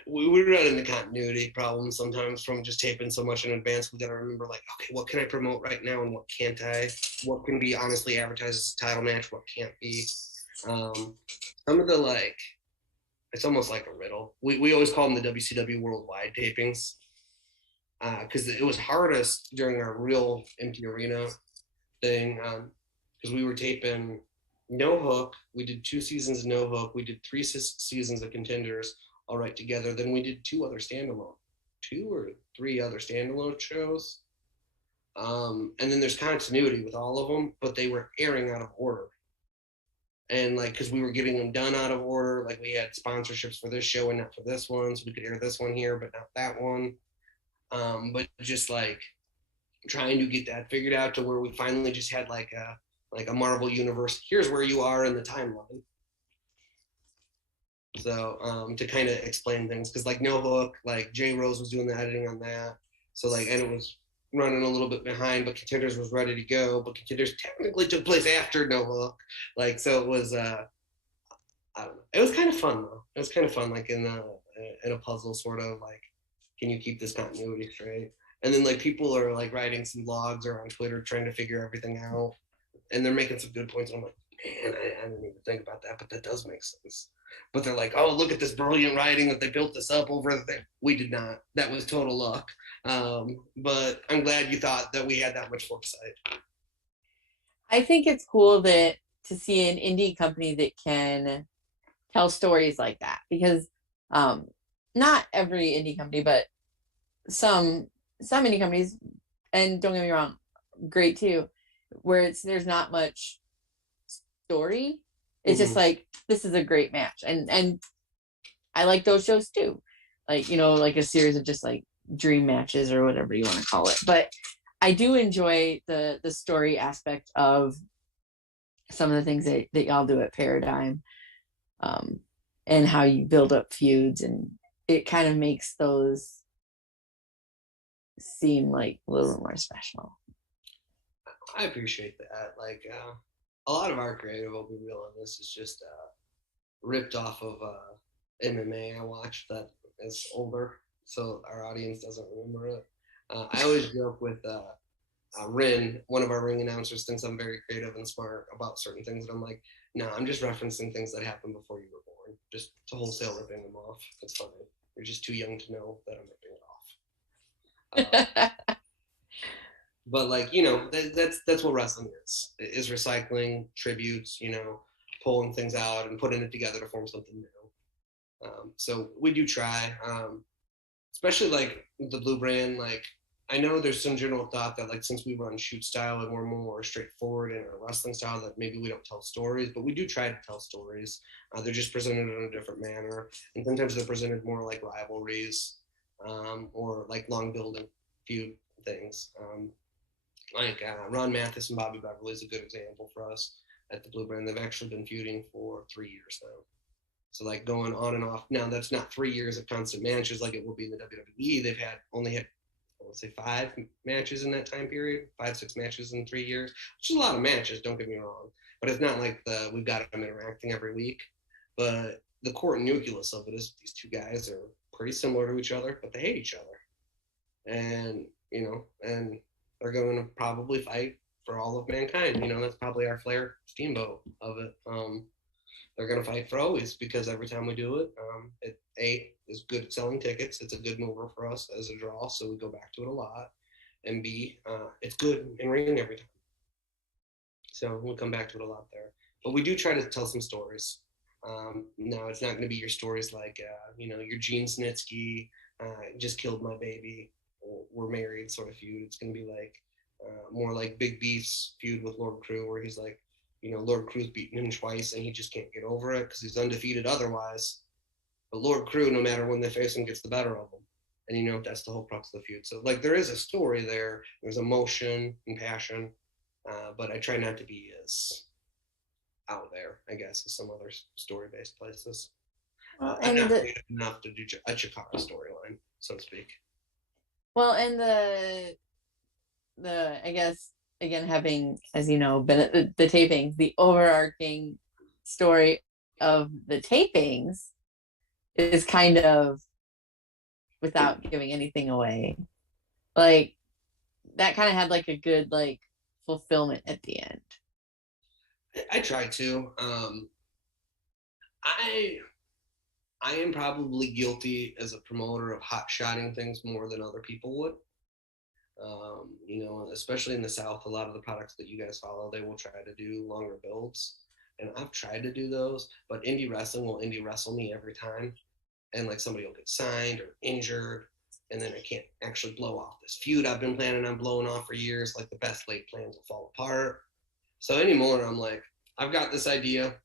we run into continuity problems sometimes from just taping so much in advance. We got to remember, like, okay, what can I promote right now and what can't I? What can be honestly advertised as a title match? What can't be? Some of the, it's almost like a riddle. We always call them the WCW Worldwide tapings because it was hardest during our real empty arena thing because we were taping No Hook. We did 2 seasons of No Hook. We did 3 seasons of Contenders all right together. Then we did 2 or 3 other standalone shows. And then there's continuity with all of them, but they were airing out of order. And because we were getting them done out of order, like we had sponsorships for this show and not for this one, so we could air this one here but not that one. But just trying to get that figured out to where we finally just had like a Marvel universe. Here's where you are in the timeline. So to kind of explain things, because No Hook, Jay Rose was doing the editing on that, so and it was running a little bit behind, but Contenders was ready to go. But Contenders technically took place after No Hook, so it was I don't know. It was kind of fun though. It was kind of fun, in a puzzle sort of can you keep this continuity straight? And then people are writing some blogs or on Twitter trying to figure everything out, and they're making some good points. And I'm like, man, I didn't even think about that, but that does make sense. But they're like, oh, look at this brilliant writing that they built this up over the thing. We did not. That was total luck. But I'm glad you thought that we had that much foresight. I think it's cool to see an indie company that can tell stories like that, because not every indie company, but some indie companies, and don't get me wrong, great too, where there's not much story. It's just this is a great match, and I like those shows too, a series of just dream matches or whatever you want to call it. But I do enjoy the story aspect of some of the things that y'all do at Paradigm, and how you build up feuds, and it kind of makes those seem a little more special. I appreciate that. A lot of our creative, I'll be real on this, is just ripped off of MMA I watched that is older, so our audience doesn't remember it. I always joke with Rin, one of our ring announcers, thinks I'm very creative and smart about certain things, and I'm like, no, I'm just referencing things that happened before you were born, just to wholesale ripping them off. It's funny. You're just too young to know that I'm ripping it off. But that's what wrestling is recycling tributes, pulling things out and putting it together to form something new. So we do try, especially like the Blue Brand. Like I know there's some general thought that like since we run shoot style and we're more straightforward in our wrestling style that maybe we don't tell stories, but we do try to tell stories. They're just presented in a different manner, and sometimes they're presented more like rivalries or like long building feud things. Like Ron Mathis and Bobby Beverly is a good example for us at the Blue Brand. They've actually been feuding for 3 years now. So like going on and off. Now that's not 3 years of constant matches like it will be in the WWE. They've only had I would say 5 matches in that time period, 5-6 matches in 3 years, which is a lot of matches. Don't get me wrong, but it's not like we've got them interacting every week. But the core nucleus of it is these two guys are pretty similar to each other, but they hate each other, and and they're going to probably fight for all of mankind. That's probably our Flair Steamboat of it. They're going to fight for always because every time we do it, it is good at selling tickets. It's a good mover for us as a draw, so we go back to it a lot. And B, it's good in ring every time. So we'll come back to it a lot there. But we do try to tell some stories. Now, it's not going to be your stories like, your Gene Snitsky just killed my baby, or we're married sort of feud. It's going to be like more like Big Beef's feud with Lord Crew, where he's like, Lord Crew's beaten him twice and he just can't get over it because he's undefeated otherwise. But Lord Crew, no matter when they face him, gets the better of them. And that's the whole crux of the feud. So like there is a story there. There's emotion and passion, but I try not to be as out there, I guess, as some other story-based places. I'm not creative enough to do a Chikara storyline, so to speak. Well, and the I guess again having, as you know, been at the tapings, the overarching story of the tapings is kind of, without giving anything away, like that kind of had like a good like fulfillment at the end. I try to. I am probably guilty as a promoter of hot-shotting things more than other people would. Especially in the South, a lot of the products that you guys follow, they will try to do longer builds. And I've tried to do those, but indie wrestling will indie wrestle me every time. And like somebody will get signed or injured, and then I can't actually blow off this feud I've been planning on blowing off for years. Like the best laid plans will fall apart. So anymore, I'm like, I've got this idea.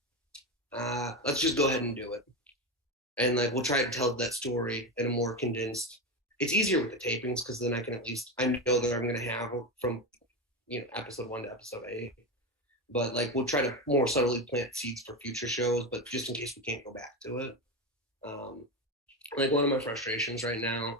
Let's just go ahead and do it. And like, we'll try to tell that story in a more condensed. It's easier with the tapings because then I know that I'm going to have from, episode 1 to episode 8. But like, we'll try to more subtly plant seeds for future shows, but just in case we can't go back to it. Like one of my frustrations right now,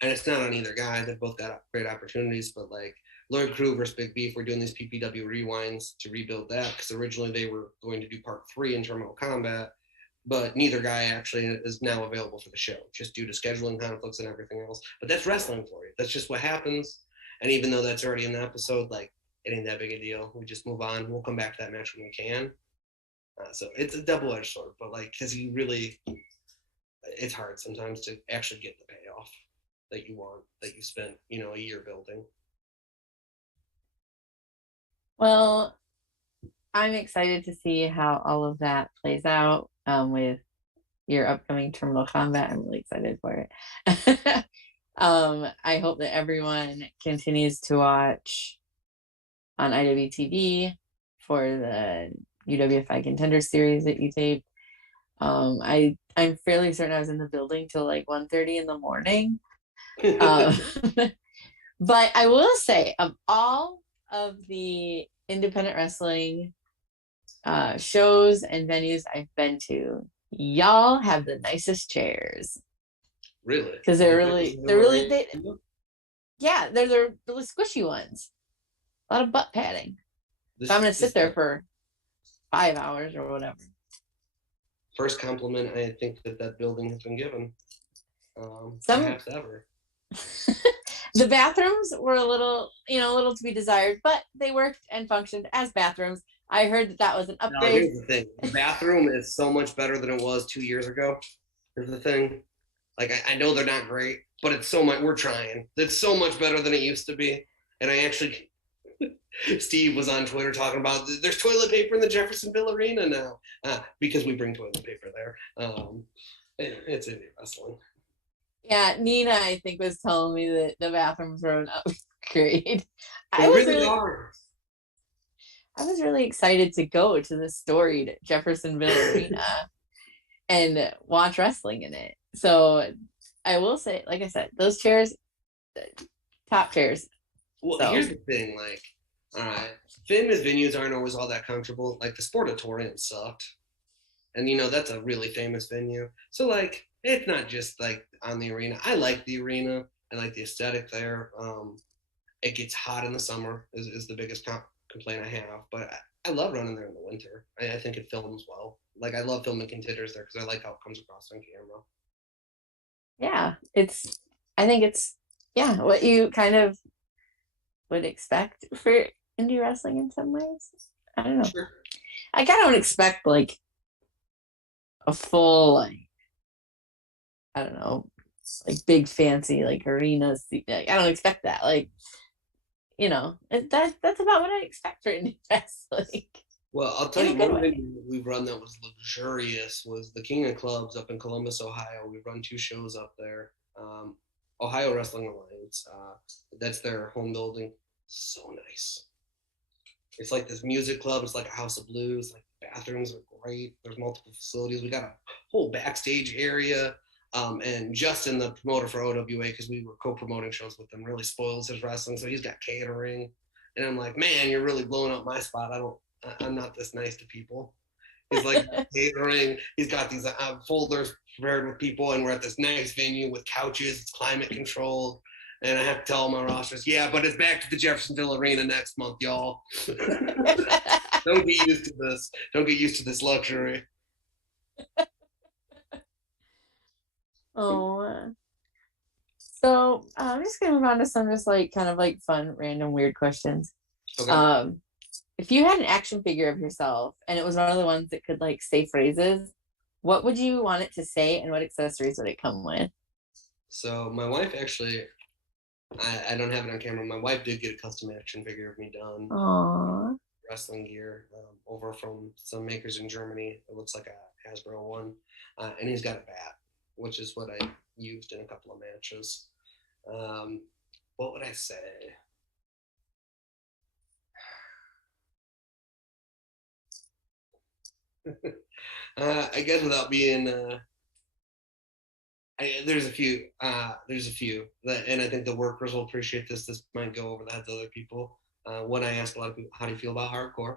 and it's not on either guy, they've both got great opportunities, but like Lord Crew versus Big Beef, we're doing these PPW rewinds to rebuild that because originally they were going to do part 3 in Terminal Combat, but neither guy actually is now available for the show just due to scheduling conflicts and everything else. But that's wrestling for you. That's just what happens. And even though that's already in the episode, like it ain't that big a deal. We just move on. We'll come back to that match when we can. So it's a double-edged sword, but like, because it's hard sometimes to actually get the payoff that you want, that you spent, a year building. Well, I'm excited to see how all of that plays out with your upcoming Terminal Combat. I'm really excited for it. I hope that everyone continues to watch on IWTV for the UWFI Contender Series that you taped. I'm fairly certain I was in the building till like 1:30 in the morning. But I will say, of all of the independent wrestling shows and venues I've been to, y'all have the nicest chairs. Really? Because they're really yeah, they're really squishy ones. A lot of butt padding. So I'm gonna sit there for 5 hours or whatever. First compliment I think that building has been given, perhaps ever. The bathrooms were a little to be desired, but they worked and functioned as bathrooms. I heard that was an upgrade. No, here's the thing. The bathroom is so much better than it was 2 years ago. Here's the thing. Like, I know they're not great, but it's so much, we're trying. It's so much better than it used to be. And I actually, Steve was on Twitter talking about there's toilet paper in the Jeffersonville Arena now because we bring toilet paper there. It's indie wrestling. Yeah, Nina, I think, was telling me that the bathrooms were an upgrade. They I was really really, are. I was really excited to go to the storied Jeffersonville Arena and watch wrestling in it. So I will say, like I said, those chairs, top chairs. Well, So here's the thing, like, all right, famous venues aren't always all that comfortable. Like the Sportatorium sucked, and that's a really famous venue. So like, it's not just like on the arena. I like the arena. I like the aesthetic there. It gets hot in the summer is the biggest complaint I have, but I love running there in the winter. I think it films well. Like I love filming contenders there because I like how it comes across on camera. yeah, I think it's, yeah, what you kind of would expect for indie wrestling in some ways. I don't know. Sure. I kind of don't expect like a full, like, I don't know, like big fancy like arenas. Like, I don't expect that. Like, that's about what I expect for indie wrestling Well, I'll tell in a you good one way. venue that we've run that was luxurious was the King of Clubs up in Columbus, Ohio. We've run 2 shows up there. Ohio Wrestling Alliance. That's their home building. So nice. It's like this music club. It's like a house of blues. Like bathrooms are great. There's multiple facilities. We got a whole backstage area. And Justin, the promoter for OWA, because we were co-promoting shows with him, really spoils his wrestling. So he's got catering. And I'm like, man, you're really blowing up my spot. I'm not this nice to people. He's like catering. He's got these folders prepared with people, and we're at this nice venue with couches. It's climate controlled. And I have to tell my rosters, yeah, but it's back to the Jeffersonville Arena next month, y'all. Don't get used to this. Don't get used to this luxury. Oh, so I'm just gonna move on to some just like kind of like fun, random, weird questions. Okay. Um, if you had an action figure of yourself and it was one of the ones that could like say phrases, what would you want it to say and what accessories would it come with? So my wife actually, I don't have it on camera. My wife did get a custom action figure of me done, Aww. wrestling gear, over from some makers in Germany. It looks like a Hasbro one, and he's got a bat, which is what I used in a couple of matches. Um, what would I say? I guess without being, there's a few. There's a few, and I think the workers will appreciate this. This might go over the heads of other people. When I ask a lot of people, how do you feel about hardcore?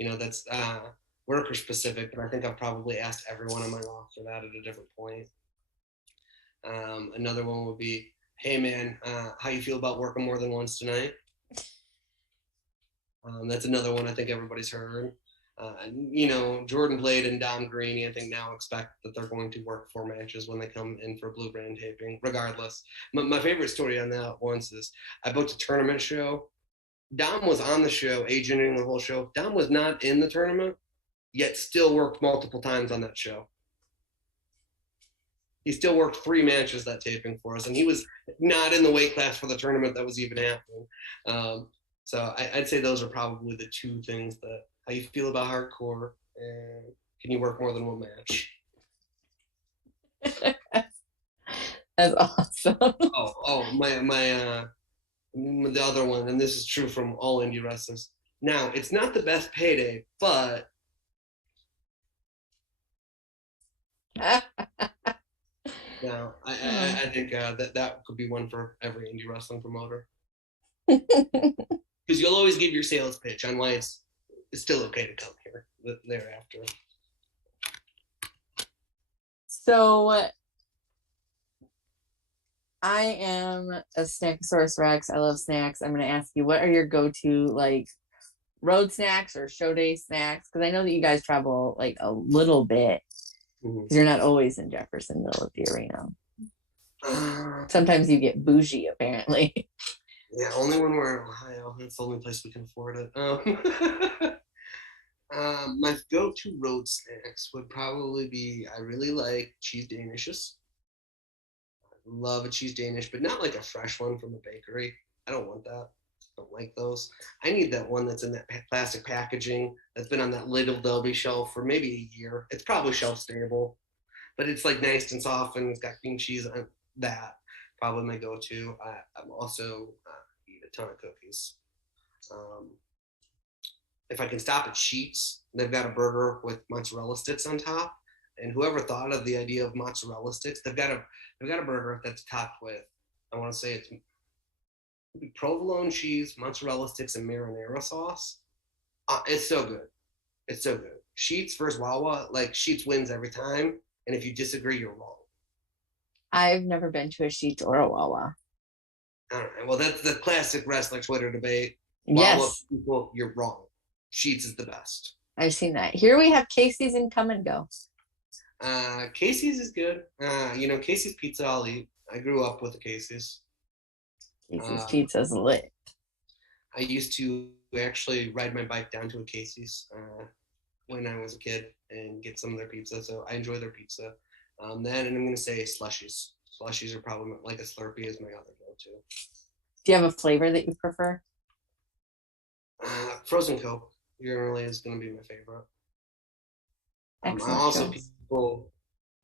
That's worker specific, but I think I've probably asked everyone on my roster that at a different point. Another one would be, hey man, how you feel about working more than once tonight? That's another one I think everybody's heard. Jordan Blade and Dom Greeny, I think now expect that they're going to work 4 matches when they come in for Blue Brand taping, regardless. My favorite story on that once is I booked a tournament show. Dom was on the show, agenting the whole show. Dom was not in the tournament, yet still worked multiple times on that show. He still worked 3 matches that taping for us, and he was not in the weight class for the tournament that was even happening. So I'd say those are probably the 2 things that how you feel about hardcore and can you work more than 1 match? That's awesome. My the other one, and this is true from all indie wrestlers. Now, it's not the best payday, but now I think that could be one for every indie wrestling promoter because you'll always give your sales pitch on why it's still okay to come here thereafter. So I am a Snackosaurus Rex. I love snacks. I'm going to ask you, what are your go-to like road snacks or show day snacks? Because I know that you guys travel like a little bit because you're not always in Jeffersonville at the arena. Sometimes you get bougie, apparently. Yeah, only when we're in Ohio. That's the only place we can afford it. My go-to road snacks would probably be I really like cheese danishes. I love a cheese danish, but not like a fresh one from the bakery. I don't want that. Don't like those. I need that one that's in that plastic packaging that's been on that little Dolby shelf for maybe a year. It's probably shelf stable, but it's like nice and soft and it's got cream cheese on that. Probably my go-to. I'm also eat a ton of cookies. Um, if I can stop at Sheets, they've got a burger with mozzarella sticks on top. And whoever thought of the idea of mozzarella sticks, they've got a burger that's topped with, I want to say it's provolone cheese, mozzarella sticks, and marinara sauce. It's so good. It's so good. Sheets versus Wawa, like Sheets wins every time. And if you disagree, you're wrong. I've never been to a Sheetz or a Wawa. All right. Well, that's the classic wrestler Twitter debate. Wawa Yes, people, you're wrong. Sheets is the best. I've seen that. Here we have Casey's and Come and Go. Casey's is good. Casey's pizza I'll eat. I grew up with the Casey's. Casey's Um, Pizza's lit. I used to actually ride my bike down to a Casey's when I was a kid and get some of their pizza. So I enjoy their pizza. Then, and I'm going to say slushies. Slushies are probably like a Slurpee is my other go-to. Do you have a flavor that you prefer? Frozen Coke generally is going to be my favorite. I Excellent also choice. people,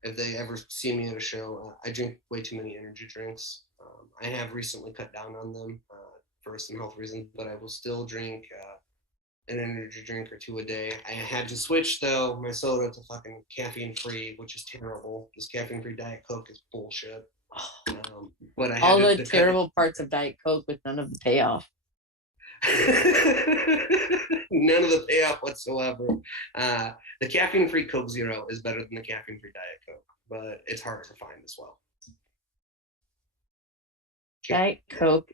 if they ever see me at a show, I drink way too many energy drinks. I have recently cut down on them for some health reasons, but I will still drink an energy drink or two a day. I had to switch though my soda to fucking caffeine free, which is terrible. This caffeine free Diet Coke is bullshit. But I All had the to terrible parts of Diet Coke with none of the payoff. None of the payoff whatsoever. The caffeine free Coke Zero is better than the caffeine free Diet Coke, but it's harder to find as well. Diet Coke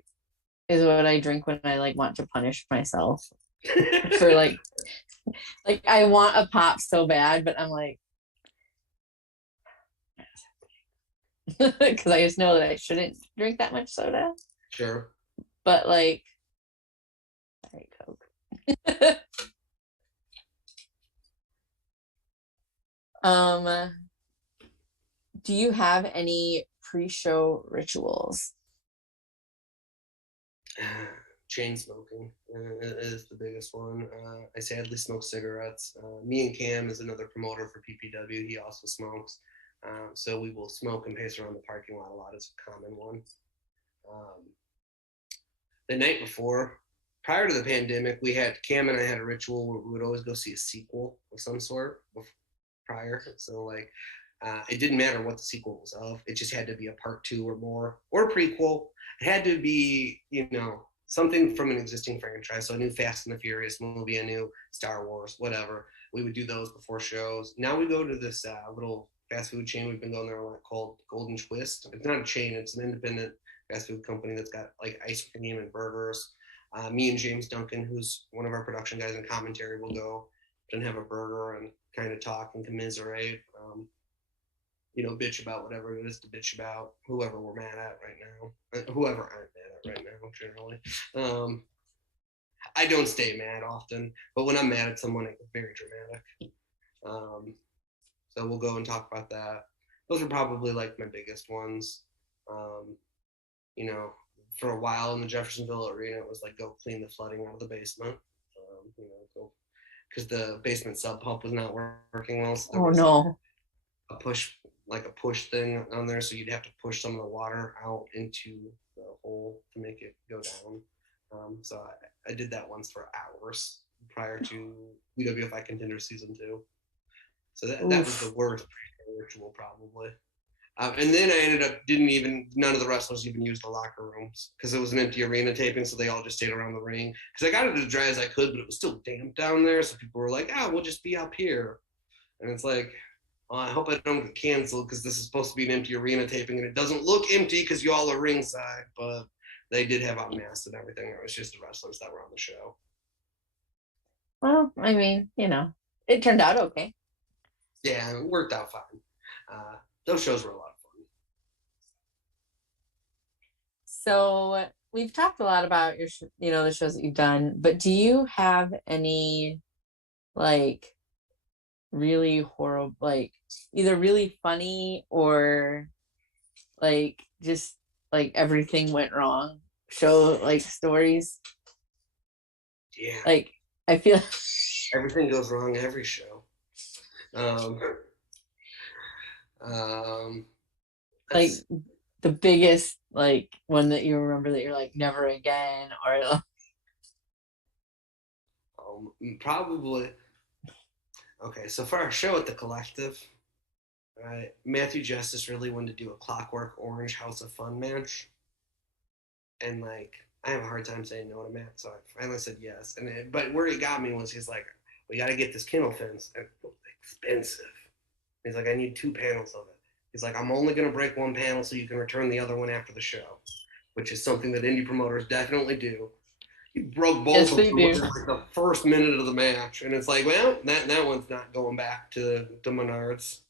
is what I drink when I like want to punish myself for like I want a pop so bad, but I'm like because I just know that I shouldn't drink that much soda. Sure. But like Diet Coke. um do you have any pre-show rituals? Chain smoking is the biggest one. I sadly smoke cigarettes. Me and Cam is another promoter for PPW. He also smokes. So we will smoke and pace around the parking lot a lot is a common one. Um, the night before, prior to the pandemic, Cam and I had a ritual where we would always go see a sequel of some sort prior. So like, it didn't matter what the sequel was of. It just had to be a part 2 or more, or a prequel. It had to be, something from an existing franchise. So a new Fast and the Furious movie, a new Star Wars, whatever. We would do those before shows. Now we go to this little fast food chain we've been going there a lot called Golden Twist. It's not a chain, it's an independent fast food company that's got like ice cream and burgers. Me and James Duncan, who's one of our production guys in commentary, will go and have a burger and kind of talk and commiserate. Bitch about whatever it is to bitch about, whoever we're mad at right now, whoever I'm mad at right now, generally. I don't stay mad often, but when I'm mad at someone, I get very dramatic. So we'll go and talk about that. Those are probably like my biggest ones. For a while in the Jeffersonville arena, it was like go clean the flooding out of the basement. Go because the basement sub pump was not working well. So there was No. a push thing on there, so you'd have to push some of the water out into the hole to make it go down. So I did that once for hours prior to UWFI Contender Season 2. So that was the worst ritual probably. And then I ended up none of the wrestlers even used the locker rooms because it was an empty arena taping, so they all just stayed around the ring. Because I got it as dry as I could, but it was still damp down there, so people were like, we'll just be up here. And it's like, I hope I don't get canceled because this is supposed to be an empty arena taping, and it doesn't look empty because you all are ringside, but they did have out masks and everything. It was just the wrestlers that were on the show. Well, I mean, it turned out okay. Yeah, it worked out fine. Those shows were a lot of fun. So we've talked a lot about the shows that you've done, but do you have any like really horrible, like either really funny or like just like everything went wrong show like stories? Yeah. Like I feel Everything goes wrong every show. Um, um, like that's the biggest like one that you remember that you're like never again, or probably okay. So for our show at the Collective, right, Matthew Justice really wanted to do a Clockwork Orange House of Fun match, and like I have a hard time saying no to Matt, so I finally said yes. But where he got me was he's like, we got to get this kennel fence, and it was expensive. He's like, I need 2 panels of it. He's like, I'm only gonna break one panel so you can return the other one after the show, which is something that indie promoters definitely do. He broke both yes of they them do. within like the first minute of the match, and it's like, well, that one's not going back to Menards.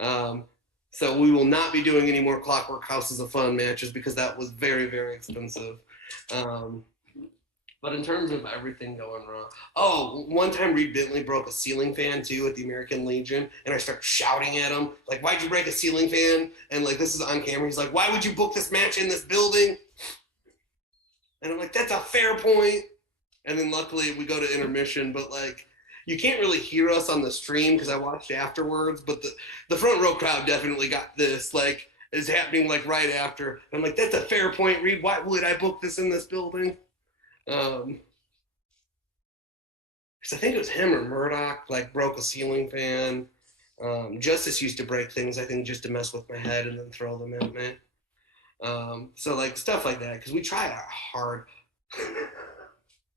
Um, so we will not be doing any more Clockwork Houses of Fun matches because that was very, very expensive. Um, but in terms of everything going wrong, oh, one time Reed Bentley broke a ceiling fan too at the American Legion, and I start shouting at him like, "Why'd you break a ceiling fan?" And like this is on camera. He's like, "Why would you book this match in this building?" And I'm like, "That's a fair point." And then luckily we go to intermission, but like you can't really hear us on the stream because I watched afterwards, but the front row crowd definitely got this like is happening like right after. And I'm like, that's a fair point, Reed. Why would I book this in this building? Um, because I think it was him or Murdoch like broke a ceiling fan. Justice used to break things, I think, just to mess with my head and then throw them at me. So like stuff like that because we try hard.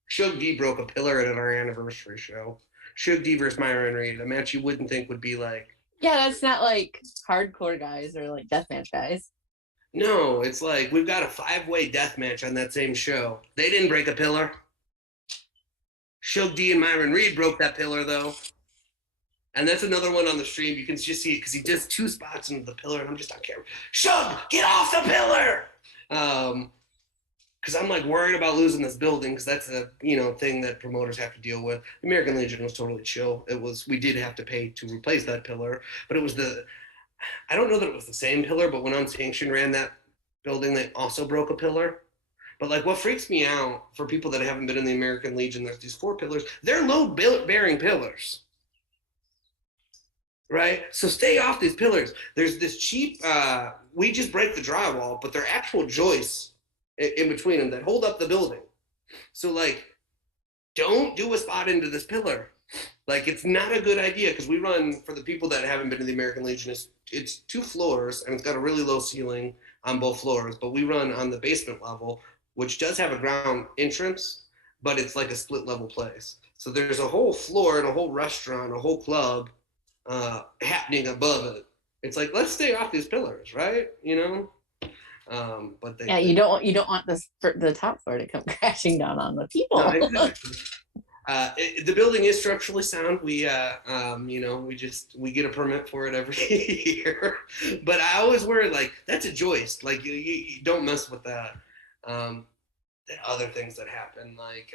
Shug D broke a pillar at our anniversary show. Shug D versus Myron Reed, a match you wouldn't think would be like. Yeah, that's not like hardcore guys or like deathmatch guys. No, it's like we've got a 5-way death match on that same show. They didn't break a pillar. Shug D and Myron Reed broke that pillar though. And that's another one on the stream. You can just see it because he does 2 spots into the pillar, and I'm just on camera. Shug, get off the pillar! Because I'm like worried about losing this building because that's a thing that promoters have to deal with. The American Legion was totally chill. It was we did have to pay to replace that pillar, but it was I don't know that it was the same pillar, but when Unsanctioned ran that building, they also broke a pillar. But like what freaks me out for people that haven't been in the American Legion, there's these 4 pillars. They're load bearing pillars. Right? So stay off these pillars. There's this cheap we just break the drywall, but they're actual joists in between them that hold up the building. So like don't do a spot into this pillar. Like it's not a good idea because we run for the people that haven't been to the American Legion. It's 2 floors and it's got a really low ceiling on both floors. But we run on the basement level, which does have a ground entrance, but it's like a split level place. So there's a whole floor and a whole restaurant, a whole club happening above it. It's like let's stay off these pillars, right? But Yeah, you don't want this the top floor to come crashing down on the no, people. exactly. The building is structurally sound. We get a permit for it every year. But I always worry like that's a joist. Like you don't mess with that. Other things that happen like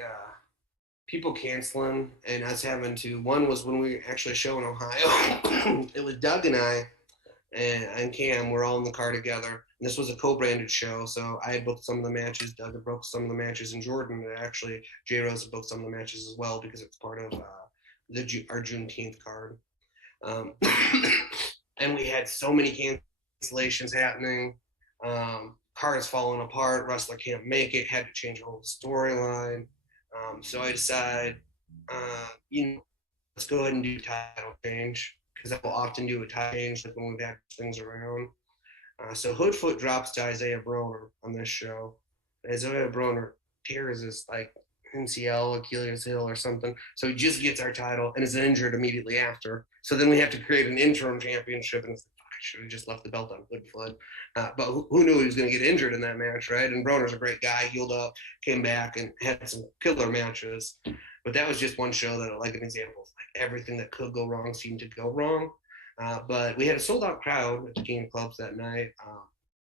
people canceling and us having to. One was when we actually show in Ohio. It was Doug and I and Cam were all in the car together. And this was a co-branded show, so I had booked some of the matches. Doug had booked some of the matches, and Jordan had actually J Rose had booked some of the matches as well because it's part of our Juneteenth card. Um, and we had so many cancellations happening. Cards falling apart. Wrestler can't make it. Had to change a whole storyline. So I decided, let's go ahead and do title change because I will often do a title change like when we've had things around. So Hoodfoot drops to Isaiah Broner on this show. Isaiah Broner tears his like MCL, Achilles heel or something. So he just gets our title and is injured immediately after. So then we have to create an interim championship, and it's like, I should have just left the belt on Hoodfoot. But who knew he was going to get injured in that match, right? And Broner's a great guy, healed up, came back, and had some killer matches. But that was just one show that, like an example of like everything that could go wrong seemed to go wrong. But we had a sold out crowd at the King of Clubs that night.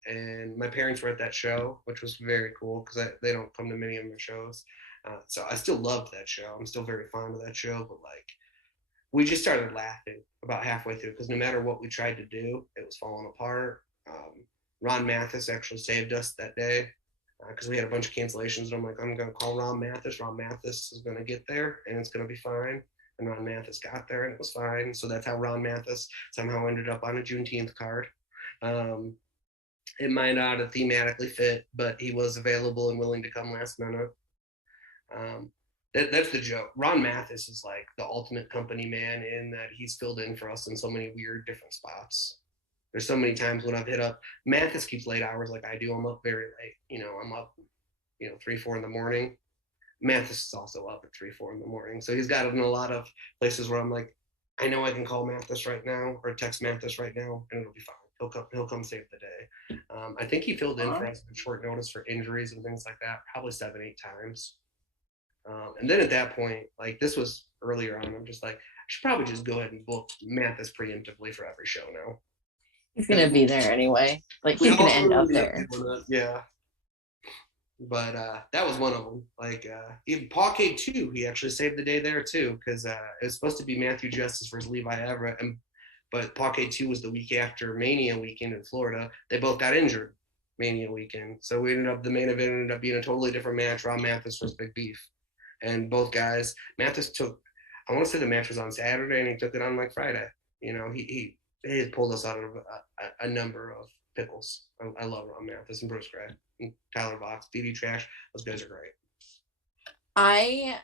And my parents were at that show, which was very cool because they don't come to many of my shows. So I still loved that show. I'm still very fond of that show, but like we just started laughing about halfway through because no matter what we tried to do, it was falling apart. Ron Mathis actually saved us that day. because we had a bunch of cancellations. And I'm like, I'm going to call Ron Mathis. Ron Mathis is going to get there, and it's going to be fine. And Ron Mathis got there, and it was fine. So that's how Ron Mathis somehow ended up on a Juneteenth card. Um, it might not have thematically fit, but he was available and willing to come last minute. Um, that's the joke. Ron Mathis is like the ultimate company man in that he's filled in for us in so many weird different spots. There's so many times when I've hit up. Mathis keeps late hours like I do. I'm up very late. I'm up, 3, 4 in the morning. Mathis is also up at 3, 4 in the morning. So he's got it in a lot of places where I'm like, I know I can call Mathis right now or text Mathis right now, and it'll be fine. He'll come save the day. I think he filled in for us at short notice for injuries and things like that, probably 7, 8 times. And then at that point, like this was earlier on, I'm just like, I should probably just go ahead and book Mathis preemptively for every show now. He's gonna be there anyway. Like We he's gonna all end up ended up there. doing it, yeah. But that was one of them. Like even Pancakes too, he actually saved the day there too, because it was supposed to be Matthew Justice versus Levi Everett, but Pancakes 2 was the week after Mania weekend in Florida. They both got injured Mania weekend, so the main event ended up being a totally different match. Ron Mathis versus Big Beef, and both guys. Mathis took, I want to say the match was on Saturday, and he took it on like Friday. He had pulled us out of a number of pickles. I love Ron Mathis and Bruce Gray and Tyler Vox, DD Trash. Those guys are great. I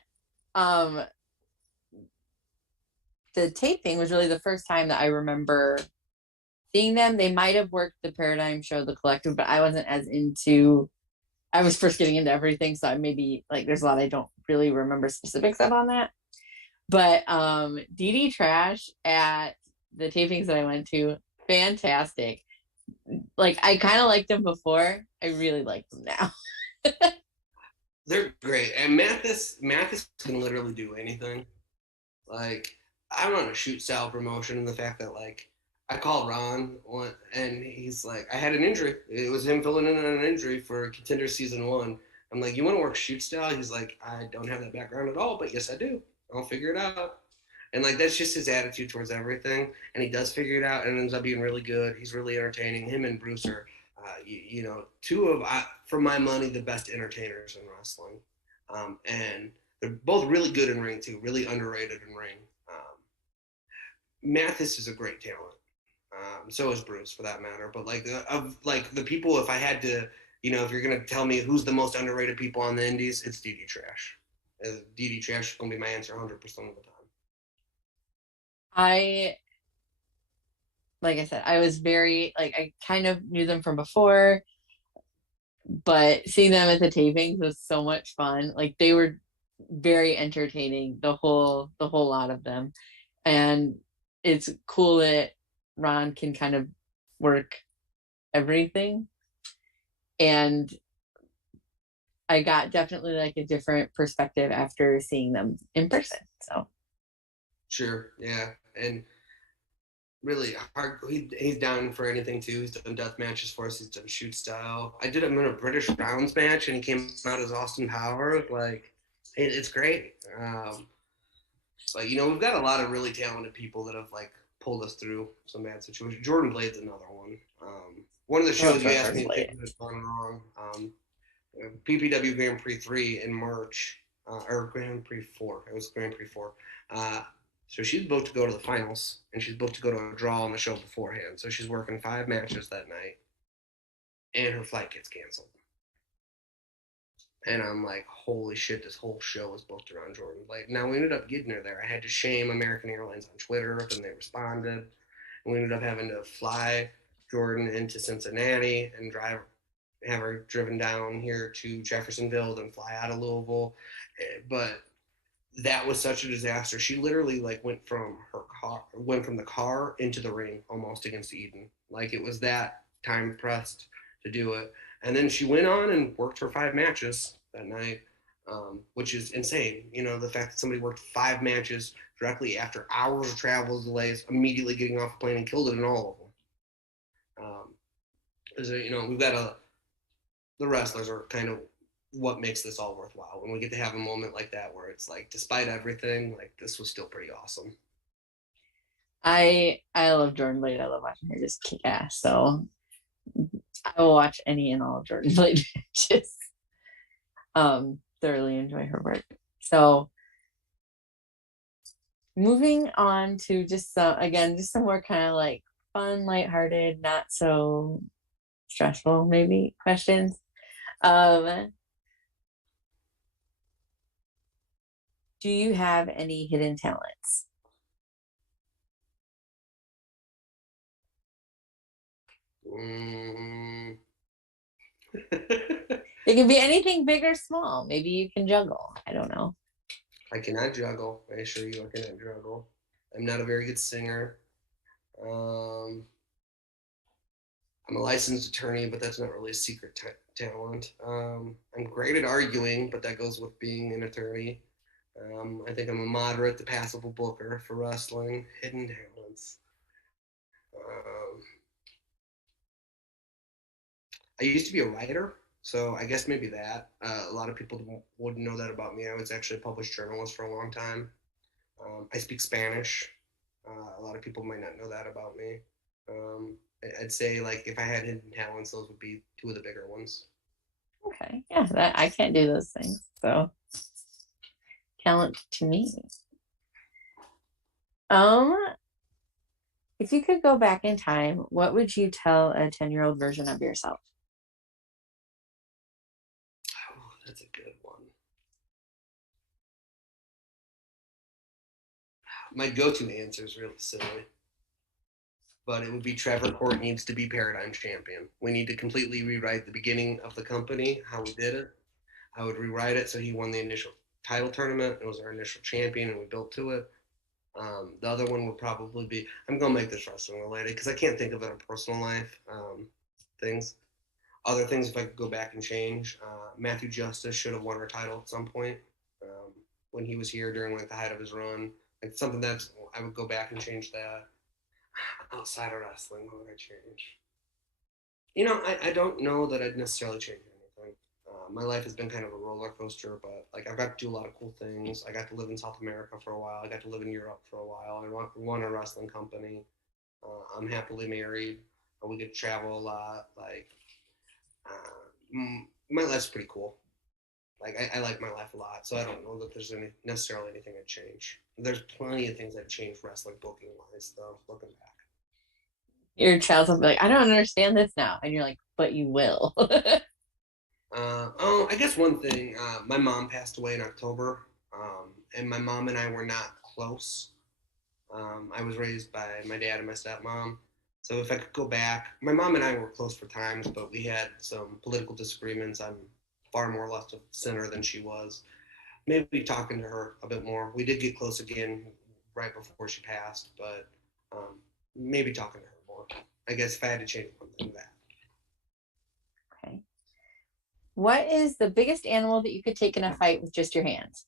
the taping was really the first time that I remember seeing them. They might have worked the Paradigm Show, the Collective, but I wasn't as into. I was first getting into everything, so I maybe like there's a lot I don't really remember specifics of on that. But DD Trash at the tapings that I went to, fantastic. Like I kind of liked them before. I really like them now. They're great, and Mathis can literally do anything. Like I run a shoot style promotion, and the fact that like I call Ron and he's like, I had an injury. It was him filling in on an injury for Contender Season 1. I'm like, you want to work shoot style? He's like, I don't have that background at all, but yes, I do. I'll figure it out. And like that's just his attitude towards everything, and he does figure it out, and ends up being really good. He's really entertaining. Him and Bruce are, two of, for my money, the best entertainers in wrestling, and they're both really good in ring too, really underrated in ring. Mathis is a great talent. So is Bruce, for that matter. But like of like the people, if I had to, if you're gonna tell me who's the most underrated people on the Indies, it's DD Trash. DD Trash is gonna be my answer 100% of the time. I like I said, I was very like I kind of knew them from before, but seeing them at the tapings was so much fun. Like they were very entertaining, the whole lot of them. And it's cool that Ron can kind of work everything. And I got definitely like a different perspective after seeing them in person. So Sure, yeah, and really hard. He's down for anything too. He's done death matches for us. He's done shoot style. I did him in a British rounds match, and he came out as Austin Power. Like, it's great. But we've got a lot of really talented people that have like pulled us through some bad situations. Jordan Blade's another one. One of the shows you asked me to pick has gone wrong. PPW Grand Prix 3 in March, or Grand Prix 4. It was Grand Prix 4. So she's booked to go to the finals, and she's booked to go to a draw on the show beforehand. So she's working 5 matches that night, and her flight gets canceled. And I'm like, holy shit, this whole show is booked around Jordan Blade. Now, we ended up getting her there. I had to shame American Airlines on Twitter, and they responded. And we ended up having to fly Jordan into Cincinnati and have her driven down here to Jeffersonville, then fly out of Louisville. But that was such a disaster. She literally like went from the car into the ring almost against Eden. Like it was that time pressed to do it. And then she went on and worked her 5 matches that night, which is insane. The fact that somebody worked 5 matches directly after hours of travel delays, immediately getting off the plane and killed it in all of them. We've got the wrestlers are kind of what makes this all worthwhile. When we get to have a moment like that where it's like, despite everything, like this was still pretty awesome. I love Jordan Blade. I love watching her just kick ass. So I will watch any and all of Jordan Blade matches. Thoroughly enjoy her work. So moving on to just some more kind of like fun, lighthearted, not so stressful, maybe questions. Um, do you have any hidden talents? Mm. It can be anything big or small. Maybe you can juggle. I don't know. I cannot juggle. I assure you, I cannot juggle. I'm not a very good singer. Um, I'm a licensed attorney, but that's not really a secret talent. I'm great at arguing, but that goes with being an attorney. I think I'm a moderate to passable booker for wrestling. Hidden talents. Um, I used to be a writer, so I guess maybe that. A lot of people wouldn't know that about me. I was actually a published journalist for a long time. I speak Spanish. A lot of people might not know that about me. Um, I'd say like if I had hidden talents, those would be two of the bigger ones. Okay. Yeah, I can't do those things. So talent to me. Um, if you could go back in time, what would you tell a 10-year-old version of yourself? Oh, that's a good one. My go-to answer is really silly, but it would be Trevor Court needs to be paradigm champion. We need to completely rewrite the beginning of the company, how we did it. I would rewrite it so he won the initial title tournament. It was our initial champion, and we built to it. The other one would probably be I'm gonna make this wrestling related because I can't think of it in personal life things. Other things, if I could go back and change, Matthew Justice should have won our title at some point when he was here during like the height of his run. Like something that I would go back and change that. Outside of wrestling, what would I change? I don't know that I'd necessarily change anything. My life has been kind of a roller coaster, but like I've got to do a lot of cool things. I got to live in South America for a while. I got to live in Europe for a while. I run a wrestling company. I'm happily married. We get to travel a lot. Like my life's pretty cool. Like I like my life a lot, so I don't know that there's necessarily anything I'd change. There's plenty of things I'd change wrestling booking wise, though. Looking back. Your child will be like, I don't understand this now. And you're like, but you will. I guess one thing. My mom passed away in October, and my mom and I were not close. I was raised by my dad and my stepmom. So if I could go back, my mom and I were close for times, but we had some political disagreements. I'm far more left of center than she was. Maybe talking to her a bit more. We did get close again right before she passed, but maybe talking to her more. I guess if I had to change one thing, that. Okay. What is the biggest animal that you could take in a fight with just your hands?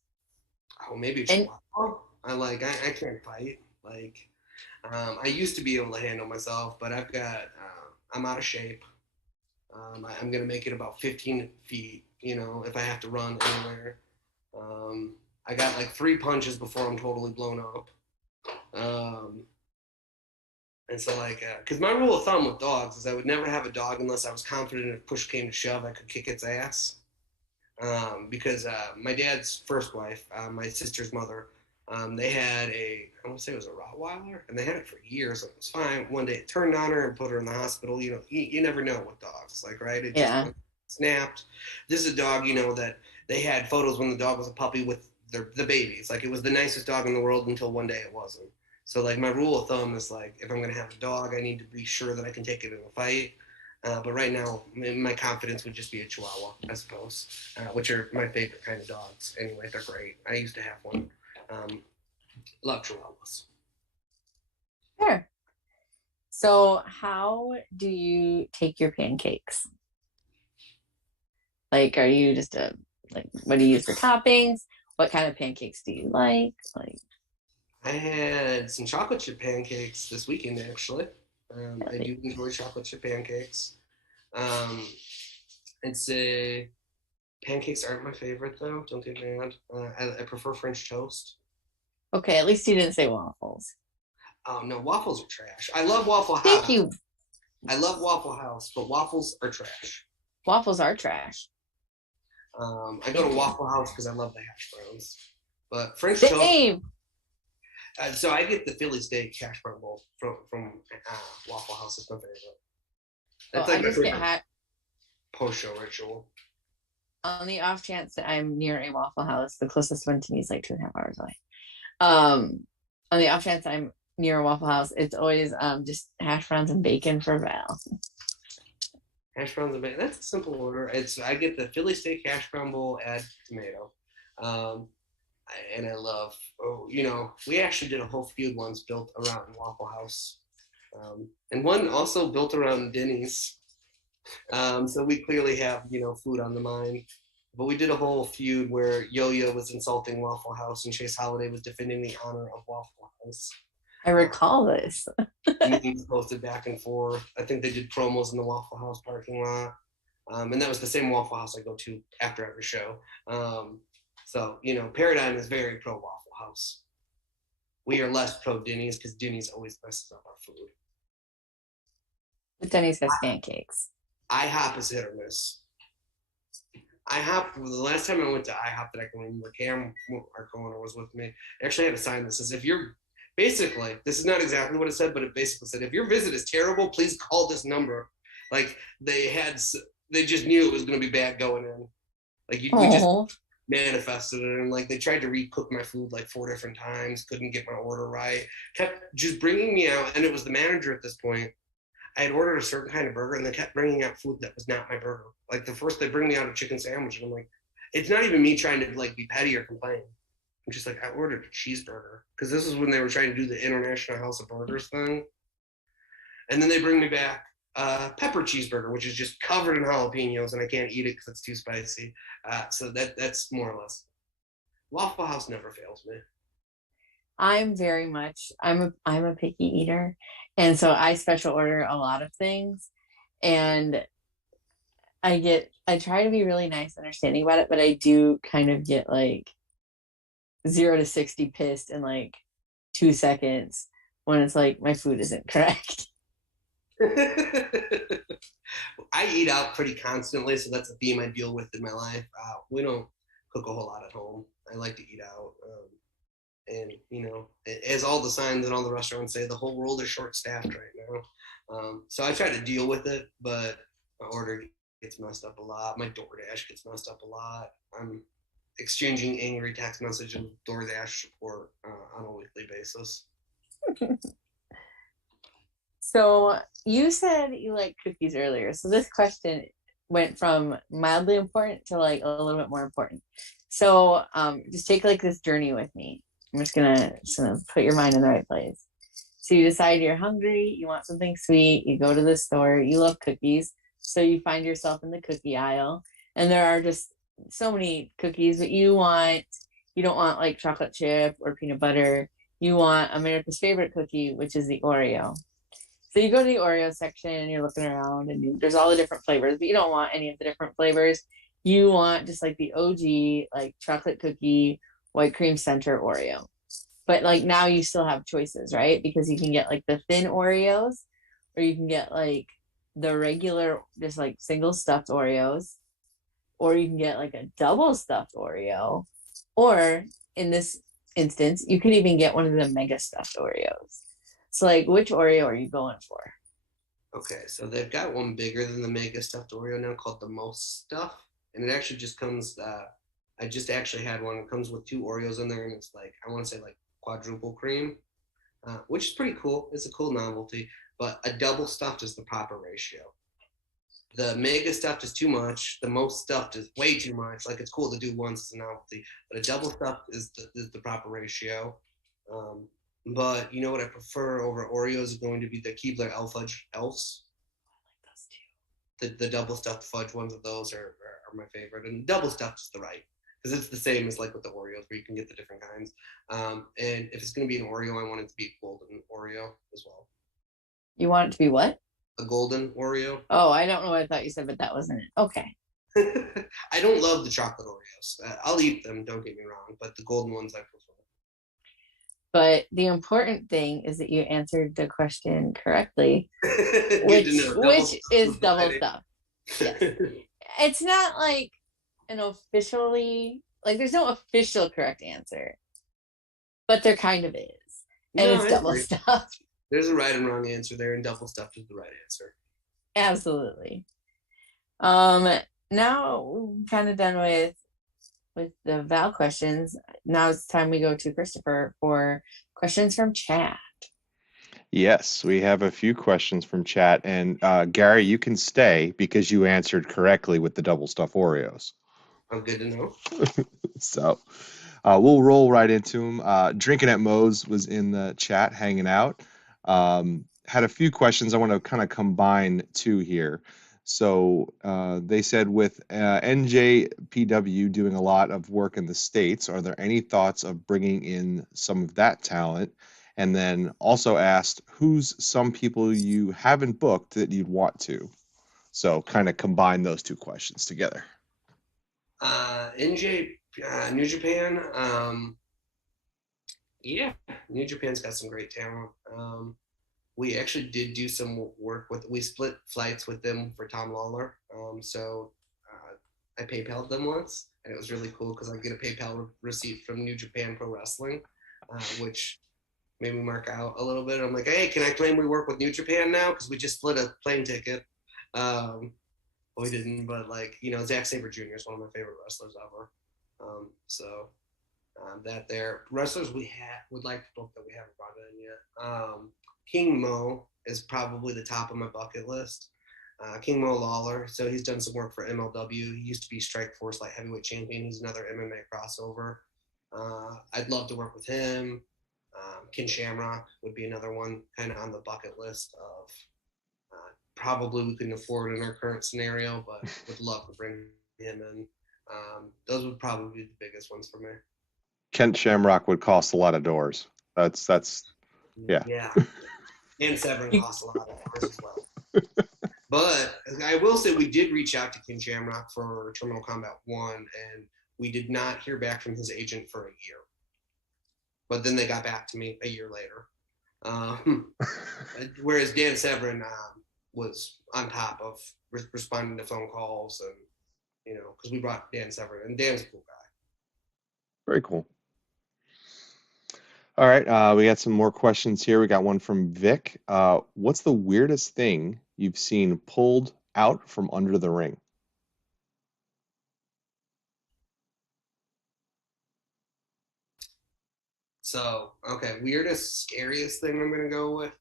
Oh, maybe a And chihuahua. I can't fight. Like I used to be able to handle myself, but I'm out of shape. I'm gonna make it about 15 feet. If I have to run anywhere. Um, I got like 3 punches before I'm totally blown up. Um, and so like, because my rule of thumb with dogs is I would never have a dog unless I was confident if push came to shove, I could kick its ass. Because my dad's first wife, my sister's mother, they had I want to say it was a Rottweiler, and they had it for years. And it was fine. One day it turned on her and put her in the hospital. You never know with dogs, like, right? It just yeah, snapped. This is a dog, that they had photos when the dog was a puppy with the babies. Like, it was the nicest dog in the world until one day it wasn't. So, like, my rule of thumb is, like, if I'm going to have a dog, I need to be sure that I can take it in a fight. But right now, my confidence would just be a Chihuahua, I suppose, which are my favorite kind of dogs. Anyway, they're great. I used to have one. Love Chihuahuas. sure. So, how do you take your pancakes? Like, are you just what do you use for toppings? What kind of pancakes do you like? Like, I had some chocolate chip pancakes this weekend, actually. I really? do enjoy chocolate chip pancakes. Um, I'd say pancakes aren't my favorite, though. Don't get mad. I prefer French toast. Okay, at least you didn't say waffles. Oh, no, waffles are trash. I love Waffle Thank House. you. I love Waffle House, but waffles are trash. Waffles are trash. I go to Waffle House because I love the hash browns. But French toast. Same. So I get the Philly steak hash brown bowl from Waffle House. It's my favorite. Well, That's I like my just get favorite post show ritual. on the off chance that I'm near a Waffle House. The closest one to me is like 2.5 hours away. On the off chance I'm near a Waffle House, it's always just hash browns and bacon for Val. Hash browns and bacon. That's a simple order. I get the Philly steak hash brown bowl, add tomato. Um, and I love, we actually did a whole feud once built around Waffle House. And one also built around Denny's. So we clearly have, food on the mind. But we did a whole feud where Yo-Yo was insulting Waffle House and Chase Holiday was defending the honor of Waffle House. I recall this. Memes posted back and forth. I think they did promos in the Waffle House parking lot. And that was the same Waffle House I go to after every show. So, Paradigm is very pro Waffle House. We are less pro Denny's because Denny's always messes up our food. But Denny's has pancakes. IHOP is hit or miss. IHOP, the last time I went to IHOP that I can remember, Cam, our co-owner, was with me. I actually had a sign that says, basically, this is not exactly what it said, but it basically said, if your visit is terrible, please call this number. Like, they just knew it was going to be bad going in. Like, we just manifested it, and like they tried to recook my food like 4 different times, couldn't get my order right, kept just bringing me out, and it was the manager at this point. I had ordered a certain kind of burger, and they kept bringing out food that was not my burger. Like the first, they bring me out a chicken sandwich, and I'm like, it's not even me trying to like be petty or complain. I'm just like, I ordered a cheeseburger because this is when they were trying to do the International House of Burgers thing, and then they bring me back pepper cheeseburger, which is just covered in jalapenos, and I can't eat it because it's too spicy. So that's more or less. Waffle House never fails me. I'm a picky eater, and so I special order a lot of things, and I try to be really nice, understanding about it, but I do kind of get like 0 to 60 pissed in like 2 seconds when it's like my food isn't correct. I eat out pretty constantly, so that's a theme I deal with in my life. We don't cook a whole lot at home. I like to eat out. And, as all the signs and all the restaurants say, the whole world is short-staffed right now. So I try to deal with it, but my order gets messed up a lot. My DoorDash gets messed up a lot. I'm exchanging angry text messages with DoorDash support on a weekly basis. So you said you like cookies earlier. So this question went from mildly important to like a little bit more important. So just take like this journey with me. I'm just gonna put your mind in the right place. So you decide you're hungry, you want something sweet, you go to the store, you love cookies. So you find yourself in the cookie aisle, and there are just so many cookies, but you don't want like chocolate chip or peanut butter. You want America's favorite cookie, which is the Oreo. So you go to the Oreo section and you're looking around, and there's all the different flavors, but you don't want any of the different flavors. You want just like the OG, like chocolate cookie, white cream center Oreo. But like now you still have choices, right? Because you can get like the thin Oreos, or you can get like the regular, just like single stuffed Oreos, or you can get like a double stuffed Oreo, or in this instance, you could even get one of the mega stuffed Oreos. So like, which Oreo are you going for? Okay, so they've got one bigger than the mega stuffed Oreo now called the Most Stuff, and it actually just comes. I just actually had one. It comes with 2 Oreos in there, and it's like, I want to say like quadruple cream, which is pretty cool. It's a cool novelty, but a double stuffed is the proper ratio. The mega stuffed is too much. The most stuffed is way too much. Like, it's cool to do once as a novelty, but a double stuffed is the proper ratio. But you know what I prefer over Oreos is going to be the Keebler Fudge Elves. I like those too. The double stuffed fudge ones of those are my favorite, and double stuffed is the right, because it's the same as like with the Oreos where you can get the different kinds. And if it's going to be an Oreo, I want it to be a golden Oreo as well. You want it to be what? A golden Oreo. Oh, I don't know what I thought you said, but that wasn't it. Okay. I don't love the chocolate Oreos. I'll eat them, don't get me wrong, but the golden ones I prefer. But the important thing is that you answered the question correctly, which is double stuff. Yes. It's not like an officially like there's no official correct answer, but there kind of is. And No, it's I double agree. stuff. There's a right and wrong answer there, and double stuffed is the right answer. Absolutely. Um Now kind of done with the Val questions. Now it's time we go to Christopher for questions from chat. Yes, we have a few questions from chat, and Gary, you can stay because you answered correctly with the double stuff Oreos. I'm good to know. So we'll roll right into them. Drinking at Moe's was in the chat, hanging out. Had a few questions. I want to kind of combine two here. So they said with NJPW doing a lot of work in the States, are there any thoughts of bringing in some of that talent? And then also asked, who's some people you haven't booked that you'd want to? So kind of combine those two questions together. New Japan. Yeah, New Japan's got some great talent. We actually did do some work with. We split flights with them for Tom Lawler. I PayPal'd them once, and it was really cool because I get a PayPal receipt from New Japan Pro Wrestling, which made me mark out a little bit. I'm like, hey, can I claim we work with New Japan now? Because we just split a plane ticket. Well, we didn't, but like, Zack Sabre Jr. is one of my favorite wrestlers ever. That there wrestlers we would like to book that we haven't brought in yet. King Mo is probably the top of my bucket list. King Mo Lawler, so he's done some work for MLW. He used to be Strike Force light heavyweight champion. He's another MMA crossover. I'd love to work with him. Ken Shamrock would be another one kind of on the bucket list of probably we couldn't afford in our current scenario, but would love to bring him in. Those would probably be the biggest ones for me. Kent Shamrock would cost a lot of doors. That's yeah. Yeah. And Severn costs a lot of dollars as well. But I will say we did reach out to Ken Shamrock for Terminal Combat 1, and we did not hear back from his agent for a year. But then they got back to me a year later. Whereas Dan Severn was on top of responding to phone calls and, because we brought Dan Severn, and Dan's a cool guy. Very cool. All right, we got some more questions here. We got one from Vic. What's the weirdest thing you've seen pulled out from under the ring? So, okay, weirdest, scariest thing I'm going to go with,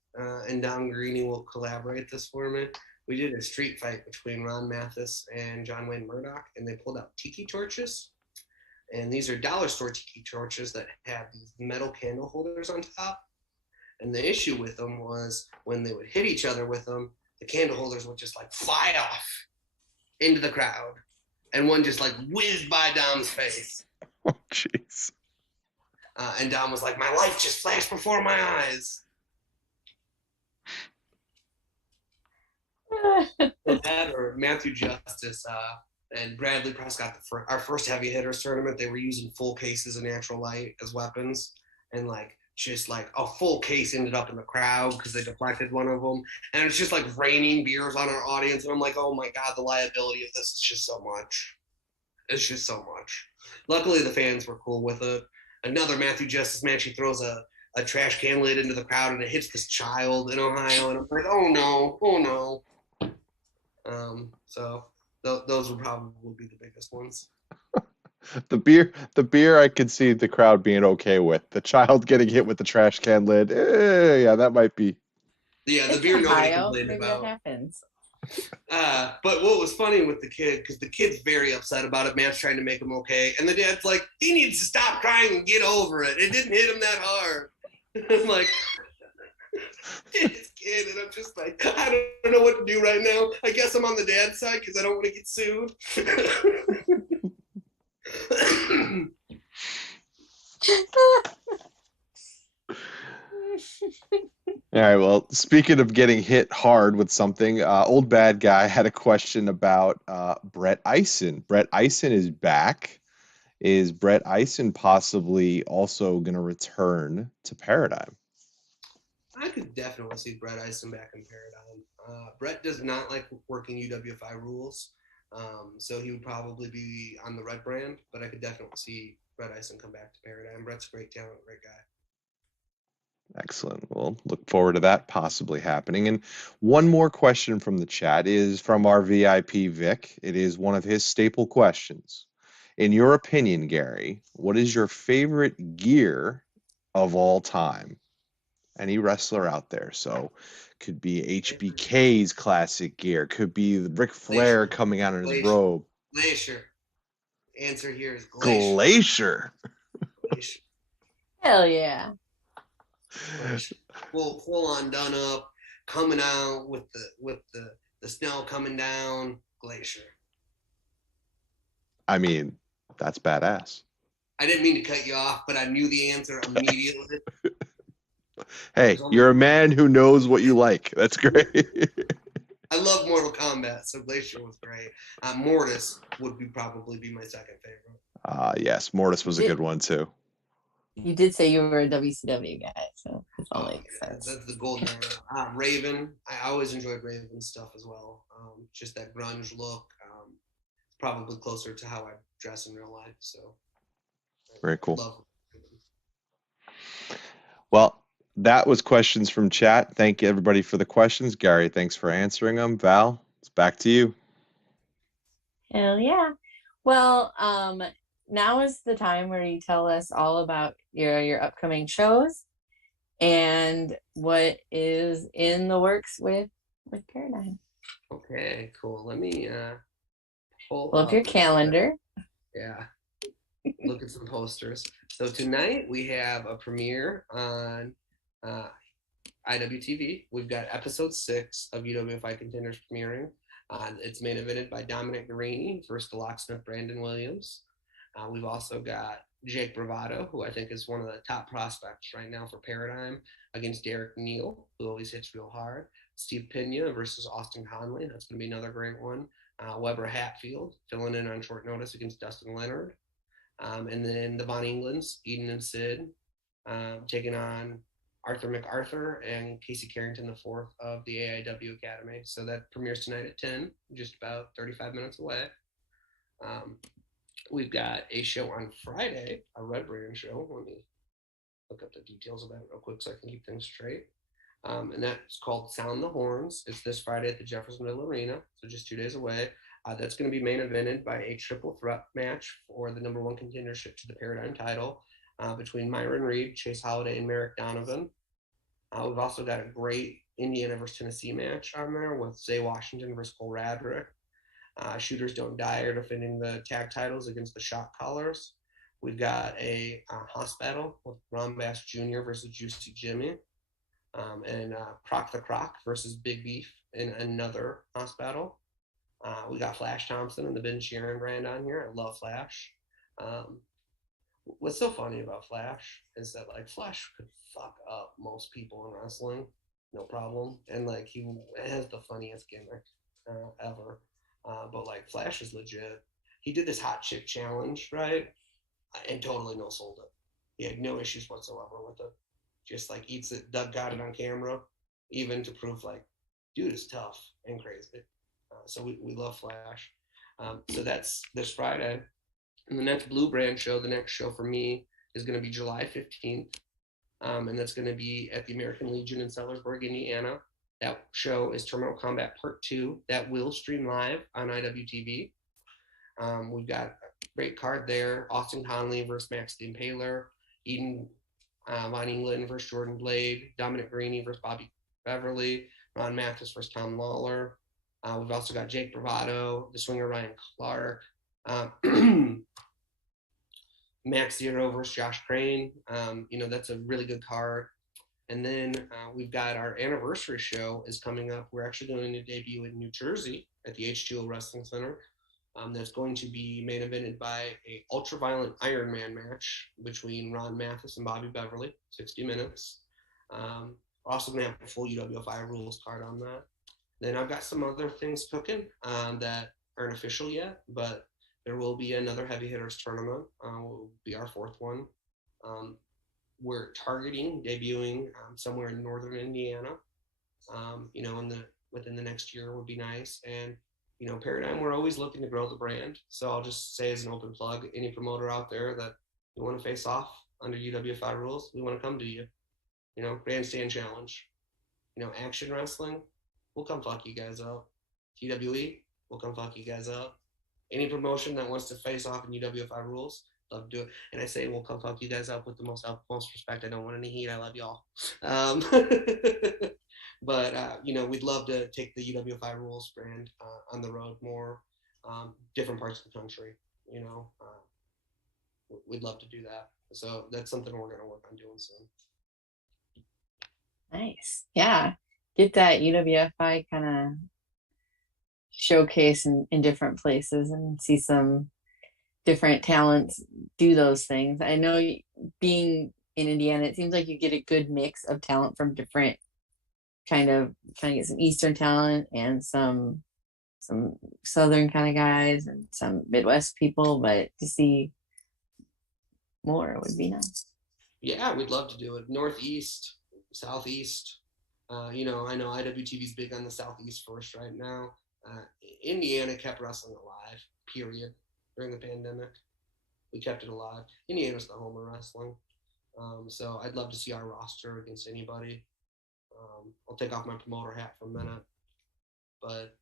and Don Greeny will collaborate this for me. We did a street fight between Ron Mathis and John Wayne Murdoch, and they pulled out tiki torches. And these are dollar store tiki torches that have these metal candle holders on top. And the issue with them was when they would hit each other with them, the candle holders would just like fly off into the crowd. And one just like whizzed by Dom's face. Oh, jeez. And Dom was like, my life just flashed before my eyes. That or Matthew Justice and Bradley Prescott, our first heavy hitters tournament, they were using full cases of natural light as weapons. And like, just like a full case ended up in the crowd because they deflected one of them. And it's just like raining beers on our audience. And I'm like, oh my God, the liability of this is just so much. It's just so much. Luckily, the fans were cool with it. Another Matthew Justice match, he throws a trash can lid into the crowd and it hits this child in Ohio. And I'm like, oh no. So those would probably be the biggest ones. The beer I could see the crowd being okay with. The child getting hit with the trash can lid, yeah, that might be. Yeah, the it's beer nobody Ohio. complained Maybe about. That happens. But what was funny with the kid, because the kid's very upset about it, Matt's trying to make him okay, and the dad's like, he needs to stop crying and get over it. It didn't hit him that hard. I'm like, it's kid, and I'm just like, I don't know what to do right now. I guess I'm on the dad's side because I don't want to get sued. All right, well, speaking of getting hit hard with something, Old Bad Guy had a question about Brett Eisen. Brett Eisen is back. Is Brett Eisen possibly also going to return to Paradigm? I could definitely see Brett Eisen back in Paradigm. Brett does not like working UWFI rules. So he would probably be on the Red brand, but I could definitely see Red Ison come back to Paradigm. Brett's a great talent, great guy. Excellent. We'll look forward to that possibly happening. And one more question from the chat is from our VIP Vic. It is one of his staple questions. In your opinion, Gary, what is your favorite gear of all time? Any wrestler out there. So could be HBK's classic gear, could be Ric Flair Glacier. coming out in his Glacier. robe. Glacier. Answer here is Glacier. Glacier. Glacier. Hell yeah. Glacier. Full on done up, coming out with the snow coming down. Glacier. I mean, that's badass. I didn't mean to cut you off, but I knew the answer immediately. Hey, you're a man who knows what you like. That's great. I love Mortal Kombat, so Glacier was great. Mortis would probably be my second favorite. Yes, Mortis was a good one too. You did say you were a WCW guy, so it all makes sense. That's the golden era. Raven, I always enjoyed Raven's stuff as well. Just that grunge look, probably closer to how I dress in real life. So very cool. Love well, that was questions from chat. Thank you everybody for the questions. Gary, thanks for answering them. Val, it's back to you. Hell yeah. Well, now is the time where you tell us all about your upcoming shows and what is in the works with Paradigm. Okay, cool. Let me pull up your calendar. Yeah. Look at some posters. So tonight we have a premiere on IWTV. We've got episode 6 of UWFI Contenders premiering. It's main evented by Dominic Guarini versus the locksmith Brandon Williams. We've also got Jake Bravado, who I think is one of the top prospects right now for Paradigm, against Derek Neal, who always hits real hard. Steve Pena versus Austin Conley. That's going to be another great one. Weber Hatfield filling in on short notice against Dustin Leonard. And then the Von Englands, Eden and Sid, taking on Arthur MacArthur and Casey Carrington, the 4th of the AIW Academy. So that premieres tonight at 10, just about 35 minutes away. We've got a show on Friday, a Red Brand show. Let me look up the details of that real quick so I can keep things straight. And that's called Sound the Horns. It's this Friday at the Jeffersonville Arena, so just 2 days away. That's going to be main evented by a triple threat match for the number 1 contendership to the Paradigm title between Myron Reed, Chase Holiday, and Merrick Donovan. We've also got a great Indiana versus Tennessee match on there with Zay Washington versus Cole Radrick. Shooters Don't Die are defending the tag titles against the Shock Collars. We've got a hospital with Ron Bass Jr. versus Juicy Jimmy. And Croc the Croc versus Big Beef in another hospital. We got Flash Thompson and the Ben Sheeran brand on here. I love Flash. What's so funny about Flash is that like Flash could fuck up most people in wrestling, no problem. And like he has the funniest gimmick ever. But like Flash is legit. He did this hot chick challenge, right? And totally no sold it. He had no issues whatsoever with it. Just like eats it. Doug got it on camera, even to prove like, dude is tough and crazy. So we love Flash. So that's this Friday. And the next Blue Brand show, the next show for me is going to be July 15th. And that's going to be at the American Legion in Sellersburg, Indiana. That show is Terminal Combat Part 2. That will stream live on IWTV. We've got a great card there. Austin Conley versus Max the Impaler. Eden Von England versus Jordan Blade. Dominic Guarini versus Bobby Beverly. Ron Mathis versus Tom Lawler. We've also got Jake Bravado, the swinger Ryan Clark. Max Zero versus Josh Crane. That's a really good card. And then we've got our anniversary show is coming up. We're actually going to debut in New Jersey at the H2O Wrestling Center. That's going to be main evented by a ultra-violent Iron Man match between Ron Mathis and Bobby Beverly, 60 minutes. We're also going to have a full UWFI rules card on that. Then I've got some other things cooking that aren't official yet, but there will be another Heavy Hitters tournament. Will be our 4th one. We're targeting debuting somewhere in northern Indiana. Within the next year would be nice. And Paradigm, we're always looking to grow the brand. So I'll just say as an open plug, any promoter out there that you want to face off under UWFI rules, we want to come to you. Grandstand challenge. Action wrestling, we'll come fuck you guys up. TWE, we'll come fuck you guys up. Any promotion that wants to face off in UWFI rules, love to do it. And I say we'll come fuck you guys up with the most utmost respect. I don't want any heat. I love y'all. But we'd love to take the UWFI rules brand on the road more, different parts of the country. We'd love to do that. So that's something we're going to work on doing soon. Nice. Yeah. Get that UWFI kind of showcase in different places and see some different talents do those things. I know being in Indiana, it seems like you get a good mix of talent from different kind of get some Eastern talent and some Southern kind of guys and some Midwest people, but to see more would be nice. Yeah, we'd love to do it. Northeast, Southeast. I know IWTV is big on the Southeast first right now. Indiana kept wrestling alive, period, during the pandemic. We kept it alive. Indiana's the home of wrestling. So I'd love to see our roster against anybody. I'll take off my promoter hat for a minute. But,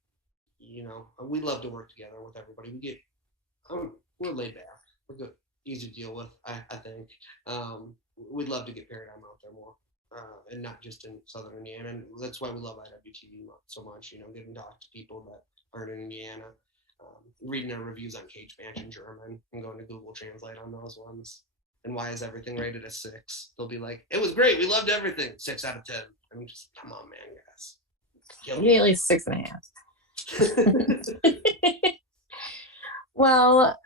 we love to work together with everybody. We're laid back. We're good, easy to deal with, I think. We'd love to get Paradigm out there more. And not just in Southern Indiana. And that's why we love IWTV so much, getting to talk to people that aren't in Indiana, reading their reviews on Cage Match in German and going to Google Translate on those ones. And why is everything rated a 6? They'll be like, it was great. We loved everything. 6 out of 10. I mean, just come on, man, guys. At least 6.5. Well,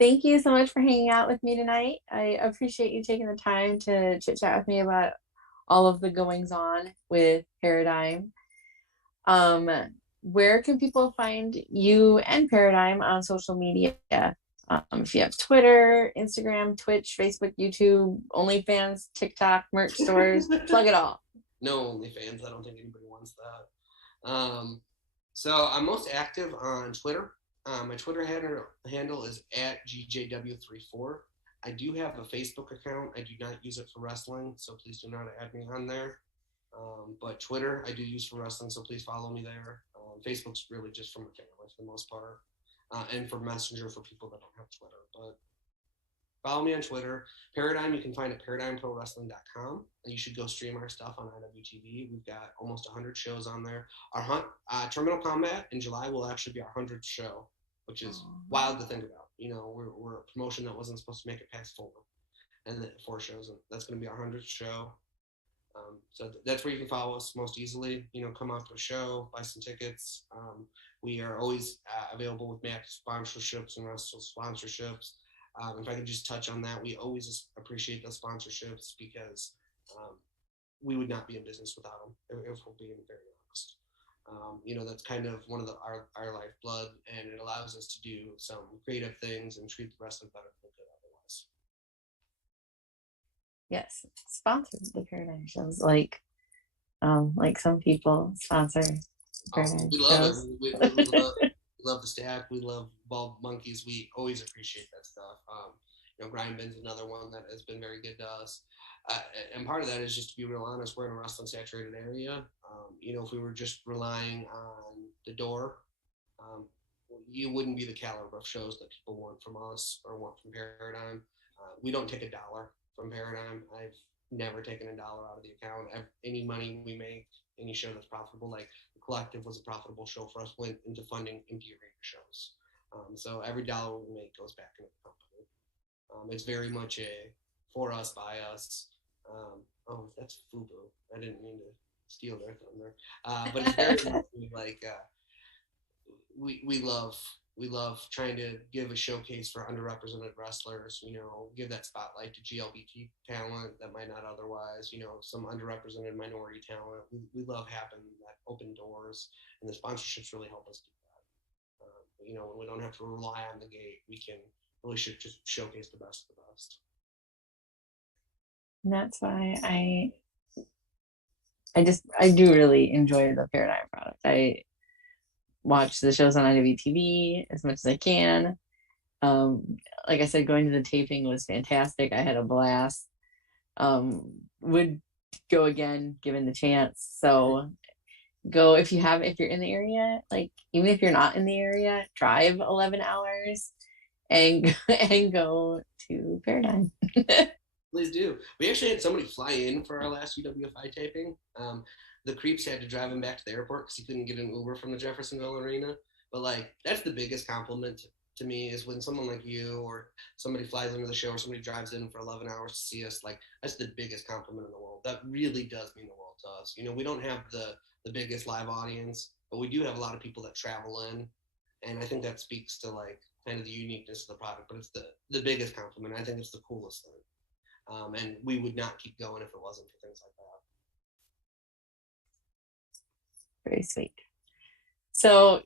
thank you so much for hanging out with me tonight. I appreciate you taking the time to chit chat with me about all of the goings on with Paradigm. Where can people find you and Paradigm on social media? If you have Twitter, Instagram, Twitch, Facebook, YouTube, OnlyFans, TikTok, merch stores, plug it all. No OnlyFans. I don't think anybody wants that. So I'm most active on Twitter. My Twitter handle is @GJW34. I do have a Facebook account. I do not use it for wrestling, so please do not add me on there. But Twitter, I do use for wrestling, so please follow me there. Facebook's really just for my family for the most part, and for Messenger for people that don't have Twitter. But follow me on Twitter. Paradigm, you can find at paradigmprowrestling.com. You should go stream our stuff on IWTV. We've got almost 100 shows on there. Our Terminal Combat in July will actually be our 100th show, which is wild to think about. We're a promotion that wasn't supposed to make it past 4, and then 4 shows, and that's going to be our 100th show. So that's where you can follow us most easily. Come out to a show, buy some tickets. We are always available with match sponsorships and wrestle sponsorships. If I could just touch on that, we always appreciate those sponsorships because we would not be in business without them, if we're being very honest. That's kind of one of our lifeblood, and it allows us to do some creative things and treat the wrestling better than we could otherwise. Yes, sponsor the Paradigm shows, like some people sponsor Paradigm we love shows. It. We love the stack. We love Bald Monkeys. We always appreciate that stuff. Grind Bin's another one that has been very good to us. And part of that is just to be real honest, we're in a wrestling saturated area. If we were just relying on the door, you wouldn't be the caliber of shows that people want from us or want from Paradigm. We don't take $1 from Paradigm. I've never taken $1 out of the account. Any money we make, any show that's profitable, like the Collective was a profitable show for us, went into funding empty arena shows. So every dollar we make goes back into the company. It's very much a for us, by us. That's FUBU. I didn't mean to steal their thunder. But it's very much like we love trying to give a showcase for underrepresented wrestlers, give that spotlight to GLBT talent that might not otherwise, some underrepresented minority talent. We love having that open doors, and the sponsorships really help us do that. When we don't have to rely on the gate, we can really just showcase the best of the best. And that's why I do really enjoy the Paradigm product. watch the shows on IWTV as much as I can. Like I said, going to the taping was fantastic. I had a blast. Would go again given the chance. So go if you're in the area, like even if you're not in the area, drive 11 hours and and go to Paradigm. Please do. We actually had somebody fly in for our last UWFI taping. The creeps had to drive him back to the airport because he couldn't get an Uber from the Jeffersonville Arena. But like, that's the biggest compliment to me is when someone like you or somebody flies into the show or somebody drives in for 11 hours to see us. Like, that's the biggest compliment in the world. That really does mean the world to us. You know, we don't have the biggest live audience, but we do have a lot of people that travel in, and I think that speaks to like kind of the uniqueness of the product. But it's the biggest compliment. I think it's the coolest thing. And we would not keep going if it wasn't for things like that. Very sweet. So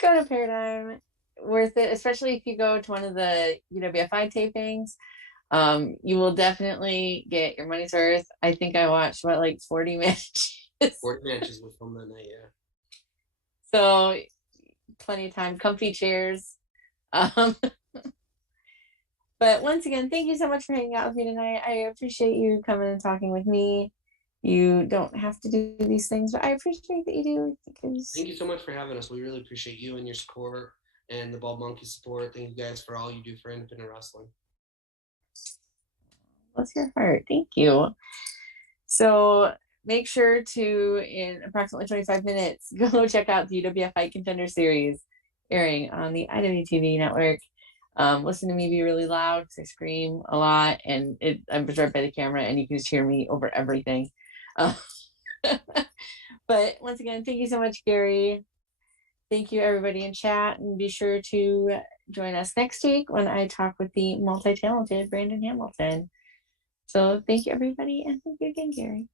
go to Paradigm, worth it, especially if you go to one of the UWFI tapings. You will definitely get your money's worth. I think I watched like 40 matches. 40 matches with them that night, yeah. So plenty of time, comfy chairs. But once again, thank you so much for hanging out with me tonight. I appreciate you coming and talking with me. You don't have to do these things, but I appreciate that you do. Because... Thank you so much for having us. We really appreciate you and your support and the Bald Monkey support. Thank you guys for all you do for independent wrestling. Bless your heart. Thank you. So make sure to, in approximately 25 minutes, go check out the UWFI Contender Series airing on the IWTV network. Listen to me be really loud because I scream a lot, and I'm right by the camera, and you can just hear me over everything. But once again, thank you so much, Gary. Thank you, everybody in chat, and be sure to join us next week when I talk with the multi-talented Brandon Hamilton. So thank you, everybody, and thank you again, Gary.